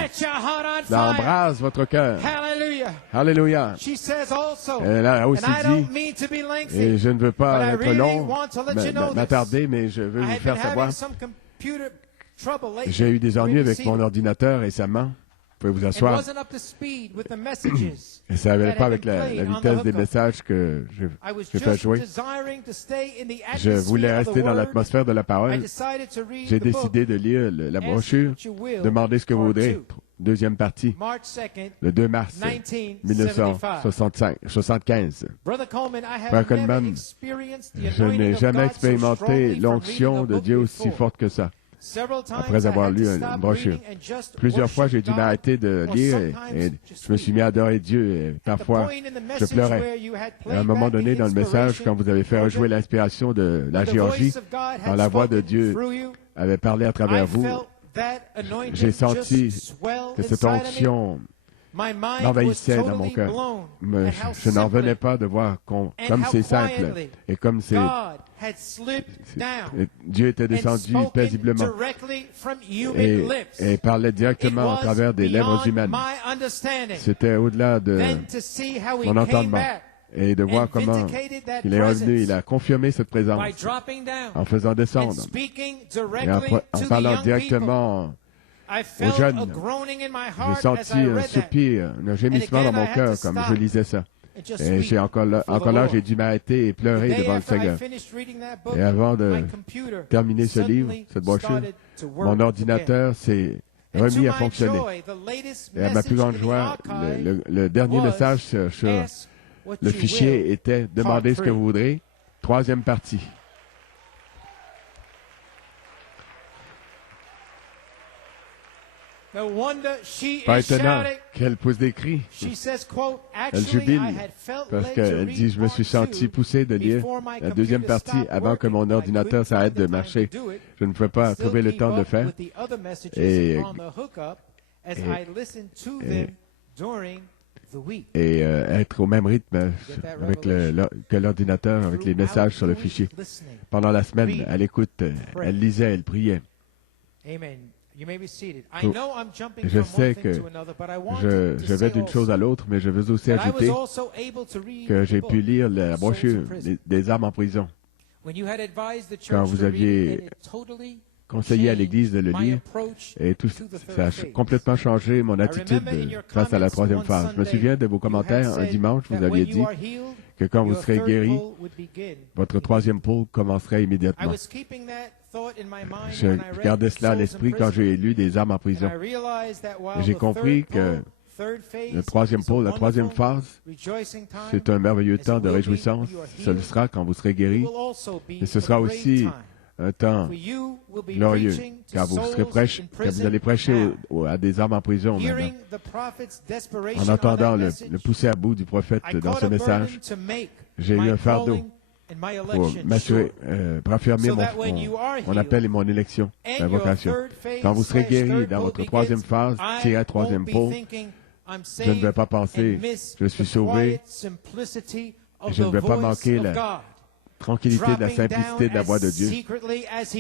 Cela embrase votre cœur. Alléluia. Elle a aussi dit, et je ne veux pas être long, m'attarder, mais je veux vous faire savoir, j'ai eu des ennuis avec mon ordinateur récemment. Vous pouvez vous asseoir. Et ça n'allait pas avec la vitesse des messages que j'ai fait jouer. Je voulais rester dans l'atmosphère de la parole. J'ai décidé de lire la brochure, demander ce que vous voudrez. deuxième partie, le 2 mars 1975. Frère Coleman, je n'ai jamais expérimenté l'onction de Dieu aussi forte que ça. Après avoir lu une brochure. Plusieurs fois, j'ai dû m'arrêter de lire et je me suis mis à adorer Dieu. Et parfois, je pleurais. Et à un moment donné, dans le message, quand vous avez fait rejouer l'inspiration de la Géorgie, quand la voix de Dieu avait parlé à travers vous, j'ai senti que cette onction m'envahissait dans mon cœur. Je n'en revenais pas de voir comme c'est simple et comme c'est... Dieu était descendu paisiblement et parlait directement à travers des lèvres humaines. C'était au-delà de mon entendement. Et de voir comment il est revenu, il a confirmé cette présence en faisant descendre et en parlant directement aux jeunes. J'ai senti un soupir, un gémissement dans mon cœur comme je lisais ça. Et j'ai encore là, j'ai dû m'arrêter et pleurer devant le Seigneur. Et avant de terminer ce livre, cette brochure, mon ordinateur s'est remis à fonctionner. Et à ma plus grande joie, le dernier message sur le fichier était « Demandez ce que vous voudrez », troisième partie. Pas étonnant qu'elle pousse des cris. Elle jubile parce qu'elle dit « Je me suis senti poussé de lire la deuxième partie avant que mon ordinateur s'arrête de marcher. Je ne pouvais pas trouver le temps de le faire. » Et être au même rythme avec que l'ordinateur, avec les messages sur le fichier. Pendant la semaine, à l'écoute, elle lisait, elle priait. Je sais que je vais d'une chose à l'autre, mais je veux aussi ajouter que j'ai pu lire la brochure des âmes en prison. Quand vous aviez conseillé à l'Église de le lire, et tout ça a complètement changé mon attitude face à la troisième phase. Je me souviens de vos commentaires un dimanche, vous aviez dit que quand vous serez guéri, votre troisième pôle commencerait immédiatement. Je gardais cela à l'esprit quand j'ai lu des âmes en prison. J'ai compris que le troisième pôle, la troisième phase, c'est un merveilleux temps de réjouissance. Ce le sera quand vous serez guéri. Et ce sera aussi un temps glorieux, car vous allez prêcher à des âmes en prison maintenant. En entendant le pousser à bout du prophète dans ce message, j'ai eu un fardeau pour m'assurer, pour affirmer mon appel et mon élection, ma vocation. Quand vous serez guéri dans votre troisième phase, troisième pôle, je ne vais pas penser, je suis sauvé, et je ne vais pas manquer la tranquillité de la simplicité de la voix de Dieu,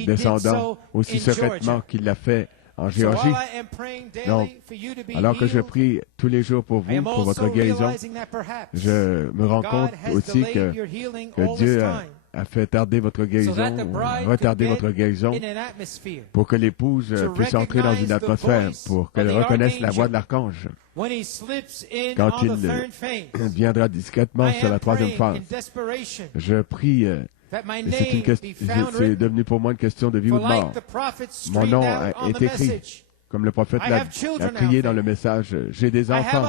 descendant aussi secrètement qu'il l'a fait en Géorgie. Donc, alors que je prie tous les jours pour vous, pour votre guérison, je me rends compte aussi que Dieu a fait tarder votre guérison, ou retarder votre guérison, pour que l'épouse puisse entrer dans une atmosphère, pour qu'elle reconnaisse la voix de l'archange. Quand il viendra discrètement sur la troisième phase, je prie, c'est devenu pour moi une question de vie ou de mort. Mon nom est écrit, comme le prophète l'a crié dans le message. J'ai des enfants.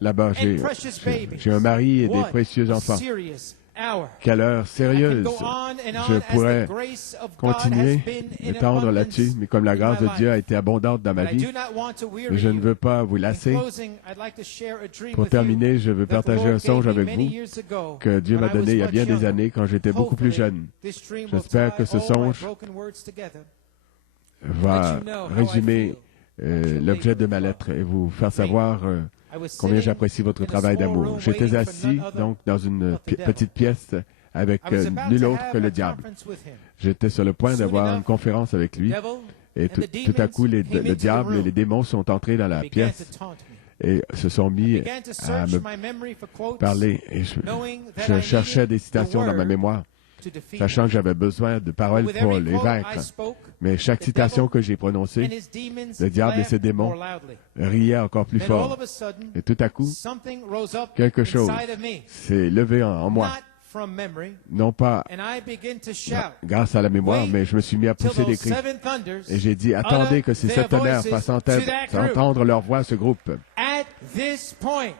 Là-bas, j'ai un mari et des précieux enfants. Quelle heure sérieuse! Je pourrais continuer d'étendre là-dessus, mais comme la grâce de Dieu a été abondante dans ma vie, je ne veux pas vous lasser. Pour terminer, je veux partager un songe avec vous que Dieu m'a donné il y a bien des années quand j'étais beaucoup plus jeune. J'espère que ce songe va résumer l'objet de ma lettre et vous faire savoir combien j'apprécie votre travail d'amour. J'étais assis, donc, dans une petite pièce avec nul autre que le diable. J'étais sur le point d'avoir une conférence avec lui, et tout à coup, le diable et les démons sont entrés dans la pièce et se sont mis à me parler. Et je cherchais des citations dans ma mémoire, sachant que j'avais besoin de paroles pour les vaincre. Mais chaque citation que j'ai prononcée, le diable et ses démons riaient encore plus fort. Et tout à coup, quelque chose s'est levé en moi. non pas grâce à la mémoire, mais je me suis mis à pousser des cris. Et j'ai dit, attendez que ces sept tonnerres fassent entendre leur voix à ce groupe.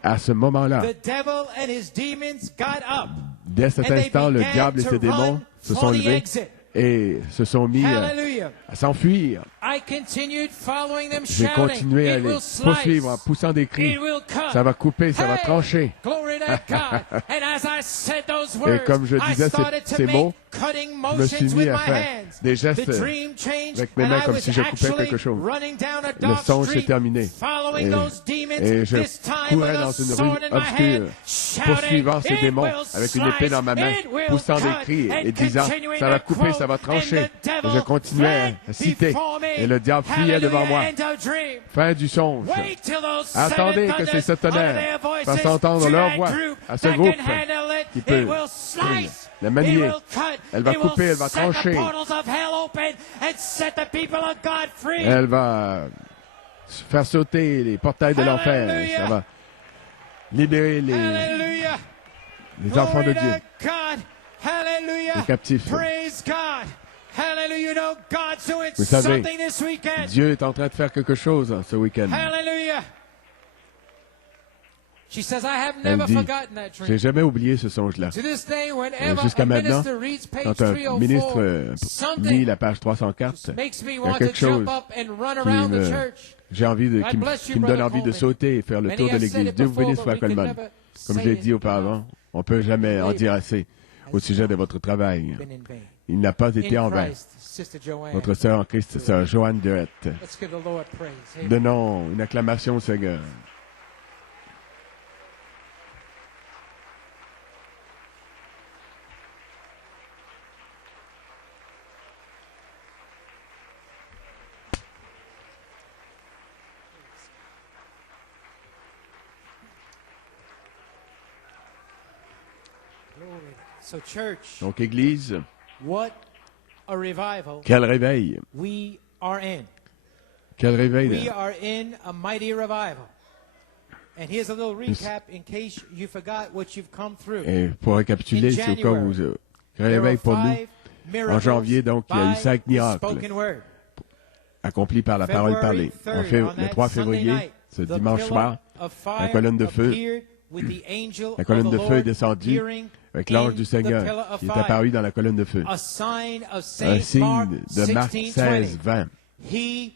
À ce moment-là, dès cet instant, le diable et ses démons se sont levés et se sont mis à s'enfuir. J'ai continué à les poursuivre en poussant des cris. Ça va couper, ça va trancher. Et comme je disais ces mots, je me suis mis à faire des gestes avec mes mains comme si je coupais quelque chose. Le songe s'est terminé. Et je courais dans une rue obscure, poursuivant ces démons avec une épée dans ma main, poussant des cris et disant, ça va couper, ça va trancher. Et je continuais à citer. Et le diable fuyait devant moi. Fin du songe. Attendez que ces sept tonnerres fassent entendre leur voix à ce groupe qui peut la manier. Elle va couper, elle va trancher. Elle va faire sauter les portails de l'enfer. Ça va libérer les enfants de Dieu, les captifs. Vous savez, Dieu est en train de faire quelque chose ce week-end. Elle dit, j'ai jamais oublié ce songe-là. Jusqu'à maintenant, quand un ministre lit la page 304, il y a quelque chose qui me donne envie de sauter et faire le tour de l'Église. Dieu vous bénisse, Frère Coleman. Comme je l'ai dit auparavant, on ne peut jamais en dire assez au sujet de votre travail. Il n'a pas été en vain. Votre sœur en Christ, sœur Joanne Durette. Donnons une acclamation au Seigneur. Donc, Église, quel réveil! Quel réveil! Et pour récapituler, c'est au cas où réveil pour nous, en janvier, donc, il y a eu 5 miracles accomplis par la parole parlée. Le 3 février, ce dimanche soir, la colonne de feu est descendue avec l'ange du Seigneur qui est apparu dans la colonne de feu. Un signe de Marc 16, 20. Il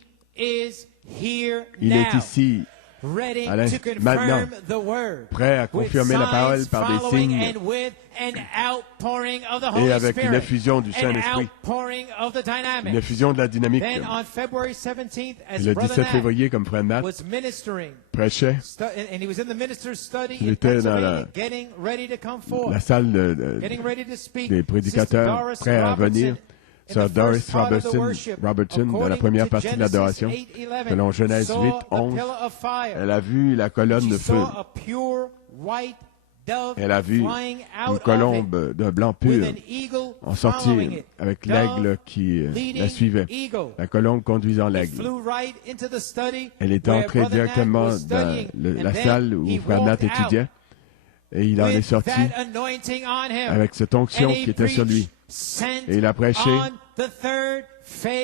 est ici, maintenant, prêt à confirmer la parole par des signes et avec une effusion du Saint-Esprit, une effusion de la dynamique. Et le 17 février, comme Frère Matt prêchait, il était dans la salle des prédicateurs, prêt à venir. Sir Doris Robertson, dans la première partie de l'adoration, selon Genèse 8, 11, elle a vu la colonne de feu. Elle a vu une colombe d'un blanc pur en sortir avec l'aigle qui la suivait. La colombe conduisant l'aigle. Elle est entrée directement dans la salle où Frère Nat étudiait et il en est sorti avec cette onction qui était sur lui. Et il a prêché,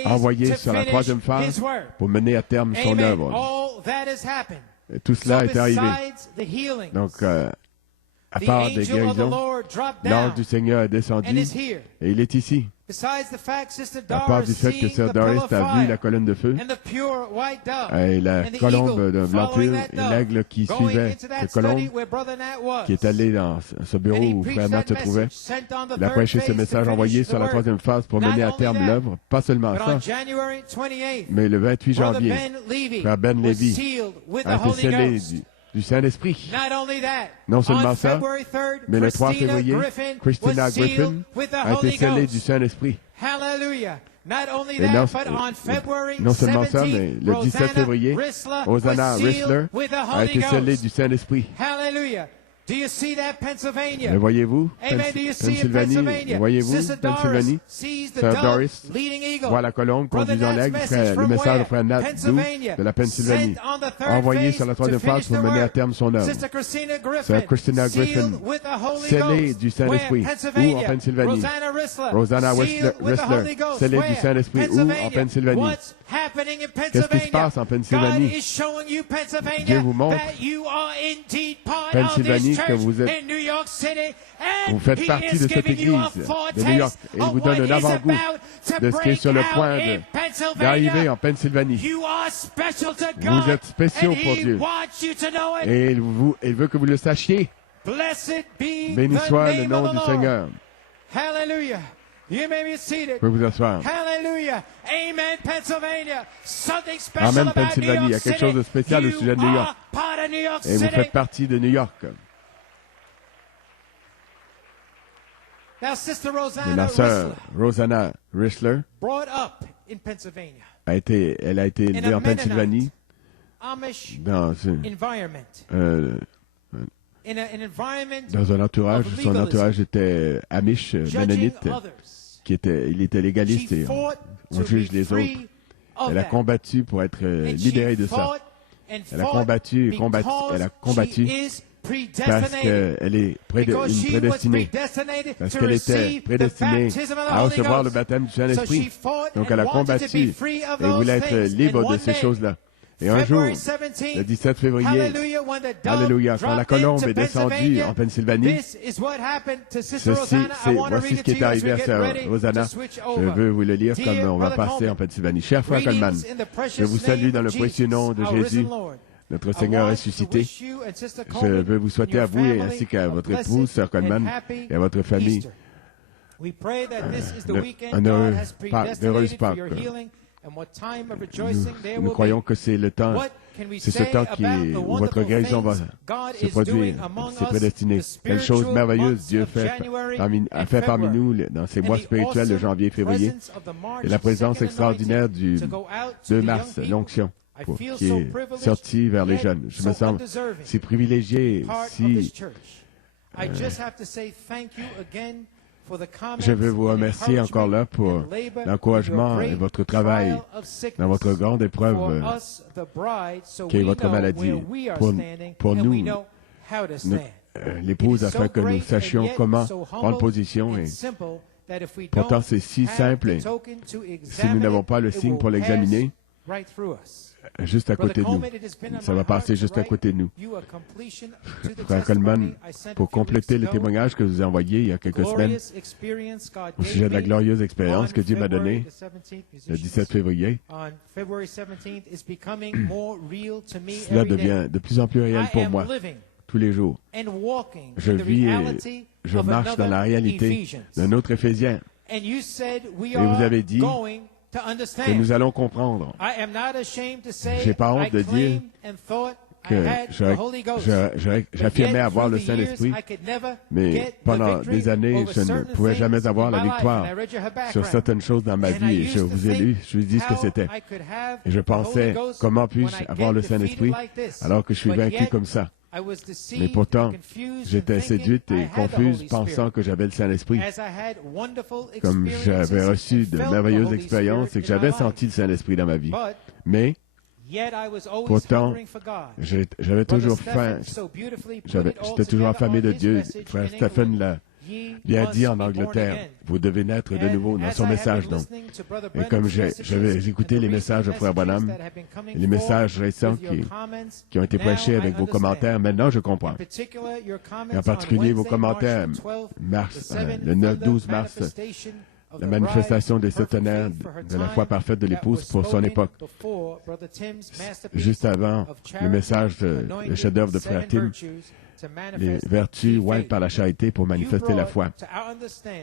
envoyé sur la troisième phase pour mener à terme son œuvre. Et tout cela est arrivé. Donc, à part des guérisons, l'ange du Seigneur est descendu et il est ici. À part du fait que Sir Doris a vu la colonne de feu et la colombe d'un blanc pur et l'aigle qui suivait cette colombe, qui est allé dans ce bureau où Frère Nat se trouvait, il a prêché ce message envoyé sur la troisième phase pour mener à terme l'œuvre. Pas seulement ça, mais le 28 janvier, Frère Ben Levy a été scellé du Saint-Esprit. Non seulement ça, mais le 3 février, Christina Griffin a été scellée du Saint-Esprit. Et non seulement ça, mais le 17 février, Hosanna Rissler a été scellée du Saint-Esprit. Le voyez-vous, Pennsylvanie? Voyez-vous, Pennsylvanie? Sœur Doris voit la colombe conduisant l'aigle, le message de Frère Nat de la Pennsylvanie, envoyé sur la troisième phase pour mener à terme son œuvre. Sœur Christina Griffin, scellée du Saint-Esprit, où en Pennsylvanie? Rosanna Whistler, scellée du Saint-Esprit, où en Pennsylvanie? Qu'est-ce qui se passe en Pennsylvanie? Dieu vous montre, Pennsylvanie, que vous faites partie de cette église de New York, et il vous donne un avant-goût de ce qui est sur le point d'arriver en Pennsylvanie. Vous êtes spéciaux pour Dieu, et il veut que vous le sachiez. Béni soit le nom du Seigneur. Hallelujah. You may be seated. Vous pouvez vous asseoir. Hallelujah. Amen, Pennsylvania. Something special Amen, about Pennsylvanie. New Il y a York quelque chose de spécial au sujet de New York. Et vous faites partie de New York. Now, Sister Et Rosanna la sœur Rosanna Whistler brought up in Pennsylvania. elle a été élevée en Pennsylvanie Amish dans environment. Dans un entourage, son entourage était Amish, Mennonite, il était légaliste et on juge les autres. Elle a combattu pour être libérée de ça. Elle a combattu parce qu'elle est une prédestinée, parce qu'elle était prédestinée à recevoir le baptême du Saint-Esprit. Donc elle a combattu et voulait être libre de ces choses-là. Et un jour, le 17 février, alléluia, quand la colombe est descendue en Pennsylvanie, voici ce qui est arrivé à Sœur Rosanna. Je veux vous le lire comme on va passer en Pennsylvanie. Cher frère Coleman, je vous salue dans le précieux nom de Jésus, notre Seigneur ressuscité. Je veux vous souhaiter à vous ainsi qu'à votre épouse, Sœur Coleman, et à votre famille d'heureuse Pâques. Nous croyons que c'est le temps, c'est ce temps où votre guérison va se produire. C'est prédestiné. Quelle chose merveilleuse Dieu a fait parmi nous dans ces mois spirituels de janvier et février. Et la présence extraordinaire du 2 mars, l'onction, qui est sortie vers les jeunes. Je me sens si privilégié, je veux vous remercier encore là pour l'encouragement et votre travail dans votre grande épreuve qui est votre maladie. Pour nous, l'épouse, afin que nous sachions comment prendre position. Et pourtant, c'est si simple. Et si nous n'avons pas le signe pour l'examiner, juste à côté de nous. Ça va passer juste à côté de nous. Frère Coleman, pour compléter le témoignage que je vous ai envoyé il y a quelques semaines au sujet de la glorieuse expérience que Dieu m'a donnée le 17 février, cela devient de plus en plus réel pour moi tous les jours. Je vis et je marche dans la réalité d'un autre Éphésien. Et vous avez dit que nous allons comprendre. Je n'ai pas honte de dire que j'affirmais avoir le Saint-Esprit, mais pendant des années, je ne pouvais jamais avoir la victoire sur certaines choses dans ma vie. Et je vous ai lu, je vous ai dit ce que c'était. Et je pensais, comment puis-je avoir le Saint-Esprit alors que je suis vaincu comme ça? Mais pourtant, j'étais séduite et confuse, pensant que j'avais le Saint-Esprit. Comme j'avais reçu de merveilleuses expériences et que j'avais senti le Saint-Esprit dans ma vie. Mais, pourtant, j'avais toujours faim. J'étais toujours affamé de Dieu. Frère Stephen l'a bien dit en Angleterre. Vous devez naître de nouveau dans son message, donc. Et comme j'avais écouté les messages de Frère Branham, les messages récents qui ont été prêchés avec vos commentaires, maintenant je comprends. Et en particulier vos commentaires, le 12 mars, la manifestation des sept tonnerres de la foi parfaite de l'épouse pour son époque. Juste avant le message, le chef-d'œuvre de Frère Tim, les vertus ointes par la charité pour manifester la foi.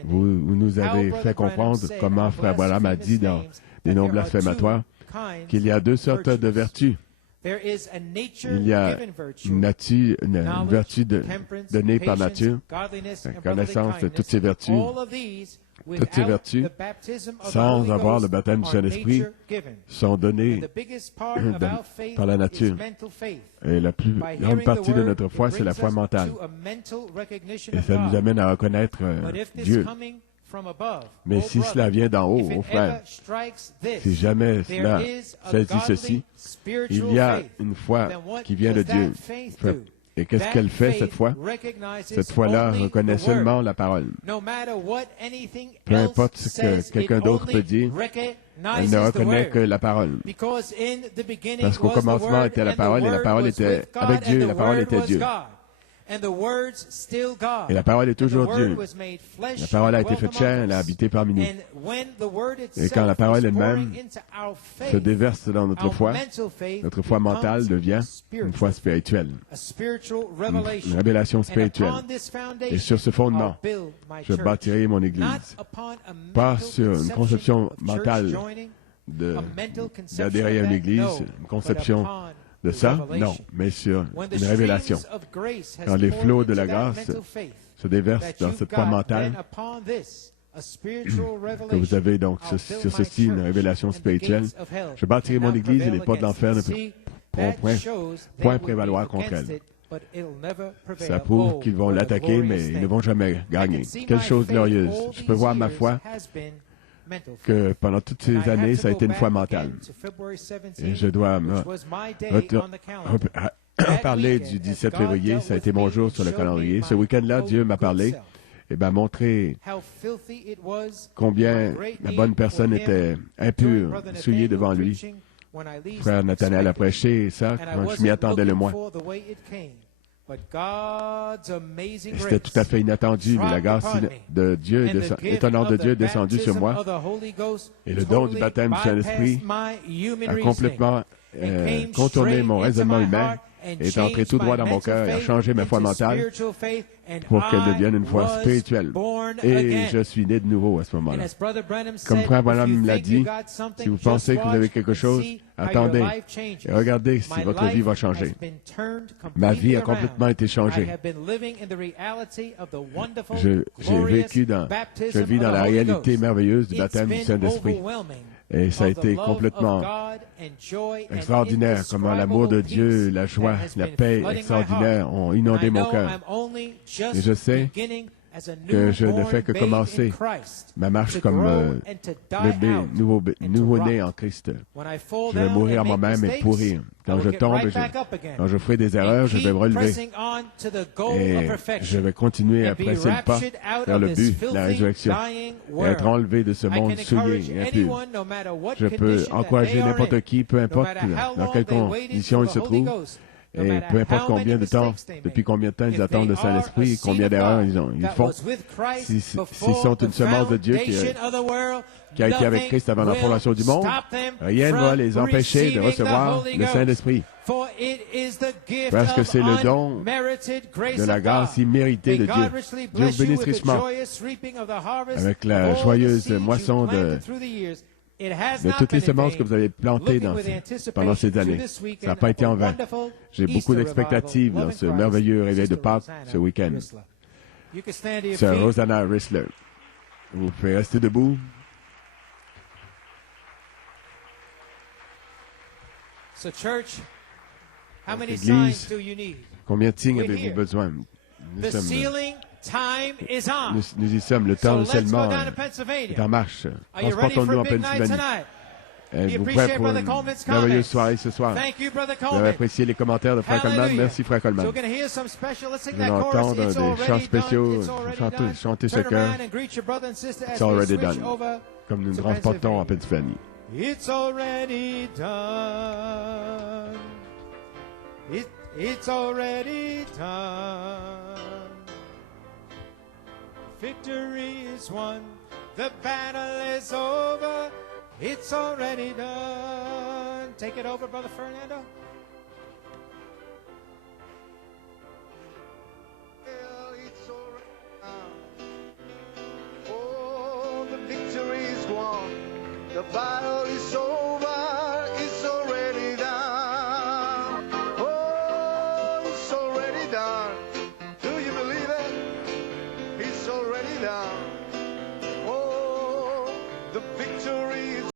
Vous nous avez fait comprendre comment Frère Branham a dit dans des noms blasphématoires qu'il y a deux sortes de vertus. Il y a une vertu donnée par nature, la connaissance de toutes ces vertus, sans avoir le baptême du Saint-Esprit, sont données par la nature. Et la plus grande partie de notre foi, c'est la foi mentale. Et ça nous amène à reconnaître Dieu. Mais si cela vient d'en haut, mon frère, si jamais cela saisit ceci, il y a une foi qui vient de Dieu. Et qu'est-ce qu'elle fait cette foi? Cette foi-là reconnaît seulement la parole. Peu importe ce que quelqu'un d'autre peut dire, elle ne reconnaît que la parole. Parce qu'au commencement était la parole, et la parole était avec Dieu, et la parole était Dieu. Et la parole est toujours Dieu. La parole a été faite chair, elle a habité parmi nous. Et quand la parole elle-même se déverse dans notre foi mentale devient une foi spirituelle, une révélation spirituelle. Et sur ce fondement, je bâtirai mon Église. Pas sur une conception mentale d'adhérer à une Église, une conception de ça, non, mais sur une révélation. Quand les flots de la grâce se déversent dans cette foi mentale, que vous avez donc sur ceci une révélation spirituelle, je bâtirai mon Église et les portes de l'enfer ne pourront point prévaloir contre elle. Ça prouve qu'ils vont l'attaquer, mais ils ne vont jamais gagner. Quelle chose glorieuse. Je peux voir ma foi que pendant toutes ces années, ça a été une foi mentale. Et je dois parler du 17 février, ça a été mon jour sur le calendrier. Ce week-end-là, Dieu m'a parlé et m'a montré combien la bonne personne était impure, souillée devant lui. Frère Nathanaël a prêché ça quand je m'y attendais le moins. C'était tout à fait inattendu, mais la grâce étonnante de Dieu est descendue sur moi. Et le don du baptême du Saint-Esprit a complètement contourné mon raisonnement humain, est entré tout droit dans mon cœur et a changé ma foi mentale pour qu'elle devienne une foi spirituelle. Et je suis né de nouveau à ce moment-là. Comme Frère Branham l'a dit, si vous pensez que vous avez quelque chose, attendez et regardez si votre vie va changer. Ma vie a complètement été changée. Je vis dans la réalité merveilleuse du baptême du Saint-Esprit. Et ça a été complètement extraordinaire, comment l'amour de Dieu, la joie, la paix extraordinaire ont inondé mon cœur. Et je sais que je ne fais que commencer ma marche comme bébé nouveau-né en Christ. Je vais mourir moi-même et pourrir. Quand je tombe, quand je ferai des erreurs, je vais me relever. Et je vais continuer à presser le pas vers le but, la résurrection, et être enlevé de ce monde souillé et impur. Je peux encourager n'importe qui, peu importe dans quelles conditions il se trouve, et peu importe combien de temps, depuis combien de temps ils attendent le Saint-Esprit, combien d'erreurs ils font, s'ils sont une semence de Dieu qui a été avec Christ avant la fondation du monde, rien ne va les empêcher de recevoir le Saint-Esprit. Parce que c'est le don de la grâce imméritée de Dieu. Dieu vous bénisse richement avec la joyeuse moisson de toutes les semences que vous avez plantées pendant ces années. Ça n'a pas été en vain. J'ai beaucoup d'expectatives dans ce merveilleux réveil de Pâques ce week-end. Sœur Rosanna Rissler, vous pouvez rester debout. Église, combien de signes avez-vous besoin? Nous y sommes. Le temps de scellement est en marche. Transportons-nous en Pennsylvanie. Êtes-vous prêts pour une merveilleuse soirée ce soir? Vous avez apprécié les commentaires de Frère Coleman? Merci, Frère Coleman. Nous allons entendre des chants spéciaux, chanter ce chœur. It's already done. Comme nous nous transportons en Pennsylvanie. It's already done. It's already done. Victory is won. The battle is over. It's already done. Take it over, Brother Fernando. It's already done. Oh, the victory is won. The battle is over.